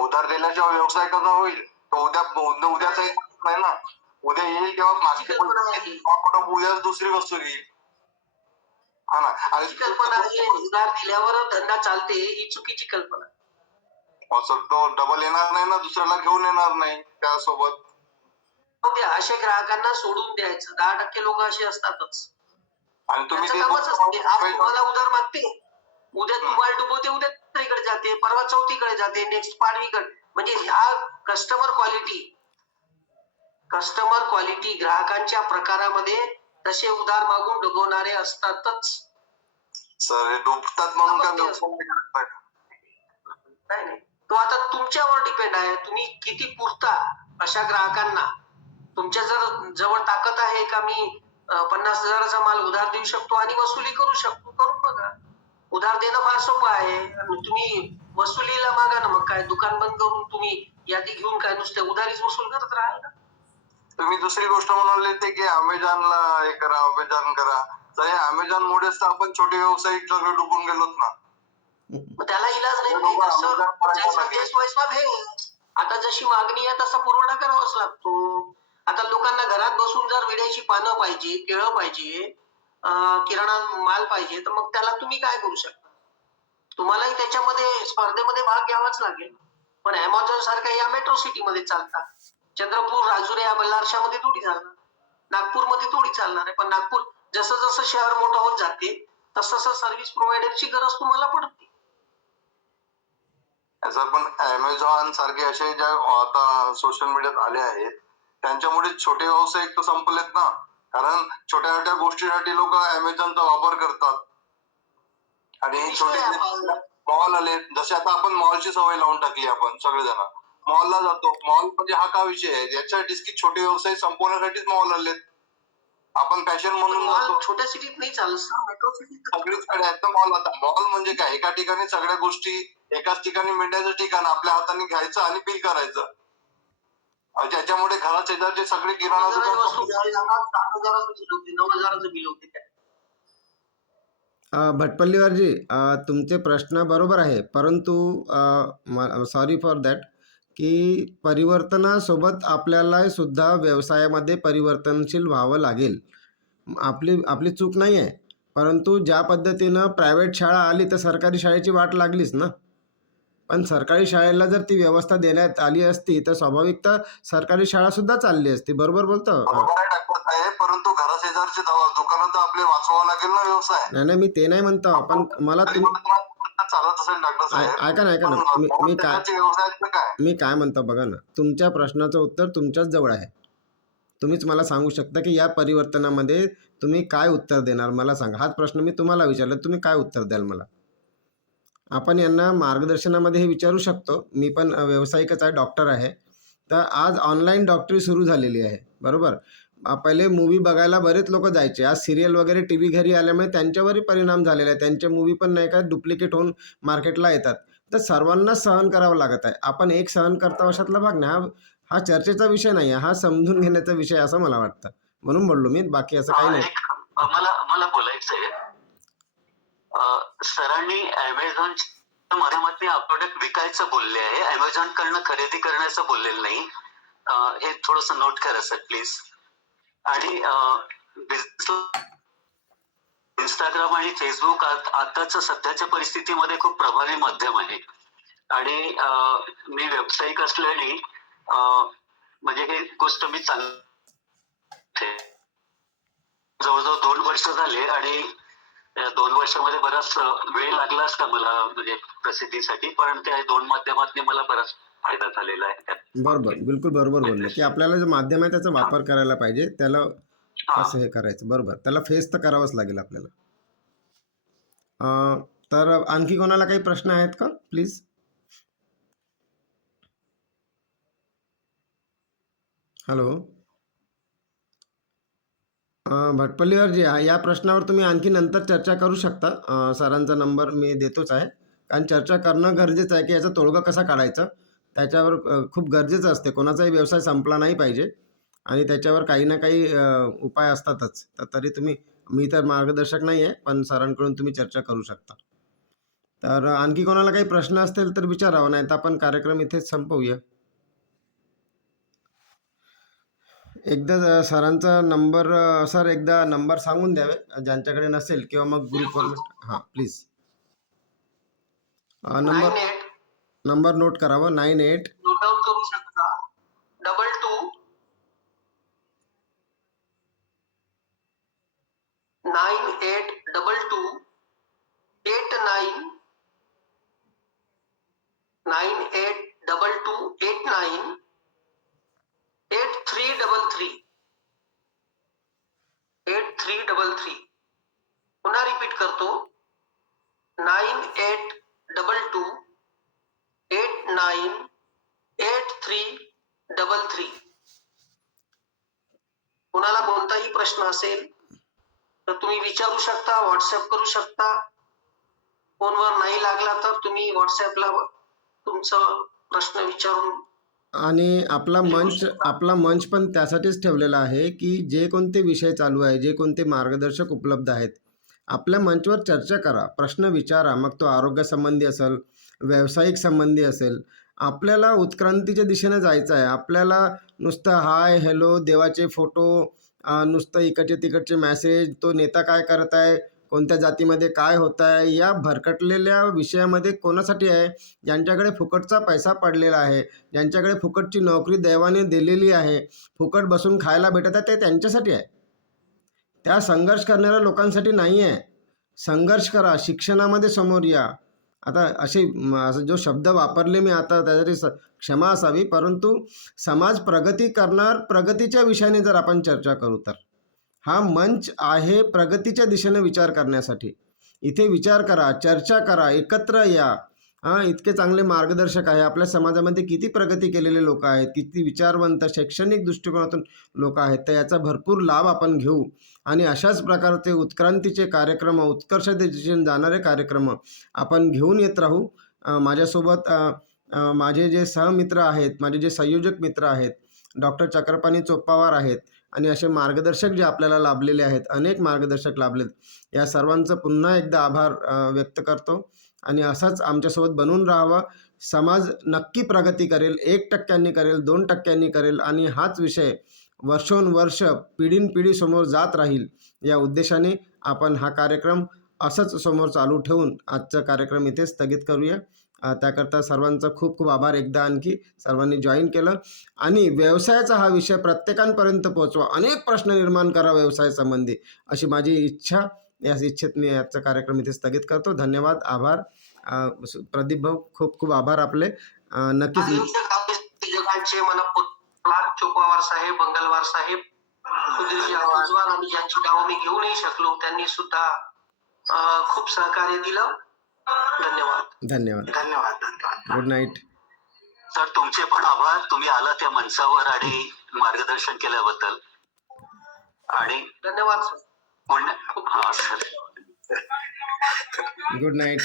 उधार दिल्याशिवाय व्यवसाय कसा होईल? तो उद्याचा नाही ना. उद्या येईल तेव्हा मागची कल्पना आहे. उद्याच दुसरी वस्तू घेईल. हा ना. आणि ही कल्पना आहे उधार दिल्यावर धंदा चालते ही चुकीची कल्पना. असं तो डबल येणार नाही ना, दुसऱ्याला घेऊन येणार नाही त्यासोबत. द्या अशा ग्राहकांना सोडून द्यायचं. 10% लोक अशी असतातच. आणि तुम्ही त्याचं कामच असते. आज तुम्हाला उधार मागते, उद्या तुम्हाला डुबवते, उद्या तिकडे जाते, परवा चौथीकडे जाते, नेक्स्ट पाडवीकडे. म्हणजे ह्या कस्टमर क्वालिटी ग्राहकांच्या प्रकारामध्ये तसे उधार मागून डुबवणारे असतातच. सर हे डुबतात म्हणून काय नाही नाही, तो आता तुमच्यावर डिपेंड आहे. तुम्ही किती पुरता अशा ग्राहकांना. तुमच्या जवळ ताकद आहे का मी 50,000चा माल उधार देऊ शकतो आणि वसुली करू शकतो, करून बघा. उधार देणं फार सोपं आहे. आणि तुम्ही वसुलीला मागा ना. मग काय दुकान बंद करून तुम्ही यादी घेऊन काय नुसते उधारीच वसूल करत राहाल का? तुम्ही दुसरी गोष्ट म्हणाले ते की अमेझॉनला हे करा, अमेझॉन करा. तर हे अमेझॉन मुळेच तर आपण छोटे व्यावसायिक सगळे डुबून गेलोत ना. मग त्याला इलाज नाही. आता जशी मागणी आहे तसा पुरवठा करावाच लागतो. आता लोकांना घरात बसून जर विड्याची पानं पाहिजे, केळं पाहिजे, किराणा माल पाहिजे, तर मग त्याला तुम्ही काय करू शकता? तुम्हालाही त्याच्यामध्ये स्पर्धेमध्ये भाग घ्यावाच लागेल. पण अमेझॉन सारख्या या मेट्रो सिटीमध्ये चालतात. चंद्रपूर, राजुरी या बल्लारशामध्ये थोडी चालणार, नागपूरमध्ये थोडी चालणार आहे. पण नागपूर जसं जसं शहर मोठं होत जाते तसं तसं सर्व्हिस प्रोव्हायडरची गरज तुम्हाला पडते. सर पण अमेझॉन सारखे असे ज्या आता सोशल मीडियात आले आहेत त्यांच्यामुळे छोटे व्यावसायिक तर संपलेत ना. कारण छोट्या छोट्या गोष्टीसाठी लोक अमेझॉनचा वापर करतात. आणि छोटे मॉल आले, जसे आता आपण मॉलची सवय लावून टाकली आपण सगळेजण. मॉलला जातो. मॉल म्हणजे हा का विषय आहे? याच्यासाठी की छोटे व्यवसाय संपवण्यासाठीच मॉल आलेत. आपण फॅशन म्हणून जातो. छोट्या सिटीत नाही चालत, मेट्रो सिटीत सगळीकडे आहेत मॉल. आता मॉल म्हणजे काय? एका ठिकाणी सगळ्या गोष्टी एकाच ठिकाणी मिळण्याचं ठिकाण, आपल्या हाताने घ्यायचं आणि बिल करायचं. ज्याच्यामुळे घरात शेजारचे सगळे किराणा वस्तू घ्यावी लागतात. 7,000चं बिल होते, 9,000चं बिल होते. भटपल्लीवरजी तुमचे प्रश्न बरोबर आहे, परंतु सॉरी फॉर दॅट की परिवर्तनासोबत आपल्याला सुद्धा व्यवसायामध्ये परिवर्तनशील व्हावं लागेल. आपली चूक नाही आहे, परंतु ज्या पद्धतीनं प्रायव्हेट शाळा आली तर सरकारी शाळेची वाट लागलीच ना. पण सरकारी शाळेला जर ती व्यवस्था देण्यात आली असती तर स्वाभाविकता सरकारी शाळासुद्धा चालली असती. बरोबर बोलतो? आहे, परंतु घराशेजारचे दुकानं तर आपले वाचवावं लागेल ना व्यवसाय. नाही नाही, मी ते नाही म्हणतो. आपण मला चालत असेल डॉक्टर साहेब. ऐका ना मी काय म्हणतो बघा ना. तुमच्या प्रश्नाचं उत्तर तुमच्याच जवळ आहे. तुम्हीच मला सांगू शकता की या परिवर्तनामध्ये तुम्ही काय उत्तर देणार मला सांगा. हाच प्रश्न मी तुम्हाला विचारला, तुम्ही काय उत्तर द्याल मला? आपण यांना मार्गदर्शनामध्ये हे विचारू शकतो. मी पण व्यावसायिकच आहे, डॉक्टर आहे. तर आज ऑनलाईन डॉक्टरी सुरू झालेली आहे, बरोबर. पहिले मूवी बघायला बरेच लोक जायचे. आज सिरियल वगैरे टी व्ही घरी आल्यामुळे त्यांच्यावरही परिणाम झालेला आहे. त्यांचे मूवी पण नाही का डुप्लिकेट होऊन मार्केटला येतात. तर सर्वांना सहन करावं लागत आहे. आपण एक सहन करता अशातला भाग नाही. हा चर्चेचा विषय नाही आहे, हा समजून घेण्याचा विषय असं मला वाटतं. म्हणून बोललो मी, बाकी असं काही नाही. मला बोलायचंय, सरांनी अमेझॉनच्या माध्यमातून हा प्रोडक्ट विकायचं बोलले आहे, अमेझॉन कडनं खरेदी करण्याचं बोललेलं नाही. हे थोडस नोट करा सर प्लीज. आणि इंस्टाग्राम आणि फेसबुक आताच्या सध्याच्या परिस्थितीमध्ये खूप प्रभावी माध्यम आहे. आणि मी व्यावसायिक असल्याने म्हणजे ही गोष्ट मी जवळजवळ 2 वर्ष झाले आणि 2 वर्षामध्ये बराच वेळ लागला असता मला म्हणजे प्रसिद्धीसाठी, पण त्या 2 माध्यमातून मला बराच फायदा झालेला आहे. बरोबर, बिलकुल बरोबर बोलले की आपल्याला जे माध्यम आहे त्याचा वापर करायला पाहिजे. त्याला असं हे करायचं, बरोबर. त्याला फेस तर करावंच लागेल आपल्याला. तर आणखी कोणाला काही प्रश्न आहेत का प्लीज? हॅलो भटपल्लीवरजी, या प्रश्नावर तुम्ही आणखी नंतर चर्चा करू शकता. सरांचा नंबर मी देतोच आहे. कारण चर्चा करणं गरजेचं आहे की याचा तोडगा कसा काढायचा त्याच्यावर खूप गरजेचं असते. कोणाचाही व्यवसाय संपला नाही पाहिजे आणि त्याच्यावर काही ना काही उपाय असतातच. तर तरी मी तर मार्गदर्शक नाही आहे, पण सरांकडून तुम्ही चर्चा करू शकता. तर आणखी कोणाला काही प्रश्न असतील तर विचारावं, नाही तर आपण कार्यक्रम इथेच संपवूया. एकदा सरांचा नंबर, सर एकदा नंबर सांगून द्यावे ज्यांच्याकडे नसेल, किंवा मग ग्रुपवर. हां प्लीज. नंबर 98 नंबर नोट करावा. 98 नोट डाऊन करू शकता. 22 9822 89 982289 8333 8333. पुन्हा रिपीट करतो. 9822898333. कुणाला कोणताही प्रश्न असेल तर तुम्ही विचारू शकता, व्हॉट्सअप करू शकता. फोनवर नाही लागला तर तुम्ही व्हॉट्सअपला तुमचा प्रश्न विचारून. आणि आपला मंच पण त्यासाठीच ठेवलेला आहे की जे कोणते विषय चालू आहे, जे कोणते मार्गदर्शक उपलब्ध आहेत, आपल्या मंचवर चर्चा करा, प्रश्न विचारा. मग तो आरोग्यासंबंधी असेल, व्यावसायिक संबंधी असेल. आपल्याला उत्क्रांतीच्या दिशेने जायचं आहे. आपल्याला नुसतं हाय हॅलो, देवाचे फोटो, नुसतं इकडचे तिकडचे मॅसेज, तो नेता काय करत आहे, कोणत्या जातीमध्ये काय होत आहे, या भरकटलेल्या विषयामध्ये कोणासाठी आहे? ज्यांच्याकडे फुकटचा पैसा पडलेला आहे, ज्यांच्याकडे फुकटची नोकरी देवाने दिलेली आहे, फुकट बसून खायला भेटत आहे, ते त्यांच्यासाठी आहे. त्या संघर्ष करणाऱ्या लोकांसाठी नाही आहे. संघर्ष करा, शिक्षणामध्ये समोर या. आता असं जो शब्द वापरले मी आता, त्यासाठी क्षमा असावी, परंतु समाज प्रगती करणार, प्रगतीच्या विषयाने जर आपण चर्चा करू तर हा मंच आहे प्रगतीच्या दिशेने विचार करण्यासाठी. इथे विचार करा, चर्चा करा, एकत्र या. इतके चांगले मार्गदर्शक आहे आपल्या समाजामध्ये. किती प्रगती केलेले लोक आहेत, किती विचारवंत, शैक्षणिक दृष्टिकोनातून लोक आहेत. तर याचा भरपूर लाभ आपण घेऊ आणि अशाच प्रकारचे उत्क्रांतीचे कार्यक्रम, उत्कर्षाच्या दिशेने जाणारे कार्यक्रम आपण घेऊन येत राहू. माझ्यासोबत माझे जे सहमित्र आहेत, माझे जे संयोजक मित्र आहेत, डॉक्टर चक्रपाणी चोप्पावार आहेत, आणि असे मार्गदर्शक जे आपल्याला लाभलेले आहेत, अनेक मार्गदर्शक लाभलेत. या सर्वांचं पुन्हा एकदा आभार व्यक्त करतो. आणि असाच आमच्यासोबत बनून राहावा. समाज नक्की प्रगती करेल, 1% करेल, 2% करेल, आणि हाच विषय वर्षोनवर्ष पिढीनपिढी समोर जात राहील. या उद्देशाने आपण हा कार्यक्रम असंच समोर चालू ठेवून आजचा कार्यक्रम इथे स्थगित करूया. त्याकरता सर्वांचा खूप खूप आभार. एकदा आणखी सर्वांनी जॉईन केलं. आणि व्यवसायाचा हा विषय प्रत्येकांपर्यंत पोहोचवा, अनेक प्रश्न निर्माण करा व्यवसायासंबंधी, अशी माझी इच्छा. या इच्छेत मी आजचा कार्यक्रम इथे स्थगित करतो. धन्यवाद, आभार. प्रदीप भाऊ, खूप खूप आभार आपले. नक्कीच. जगांचे मनपूर्वक चोपावार साहेब, बंगलवार साहेब, आणि ज्यांची नावं मी घेऊ नाही शकलो, त्यांनी सुद्धा खूप सहकार्य दिलं. धन्यवाद. धन्यवाद. धन्यवाद. धन्यवाद. Good night. सर तुमचे पण आभार, तुम्ही आला त्या मंचावर आणि मार्गदर्शन केल्याबद्दल. आणि धन्यवाद सर. हा सर, गुड नाईट.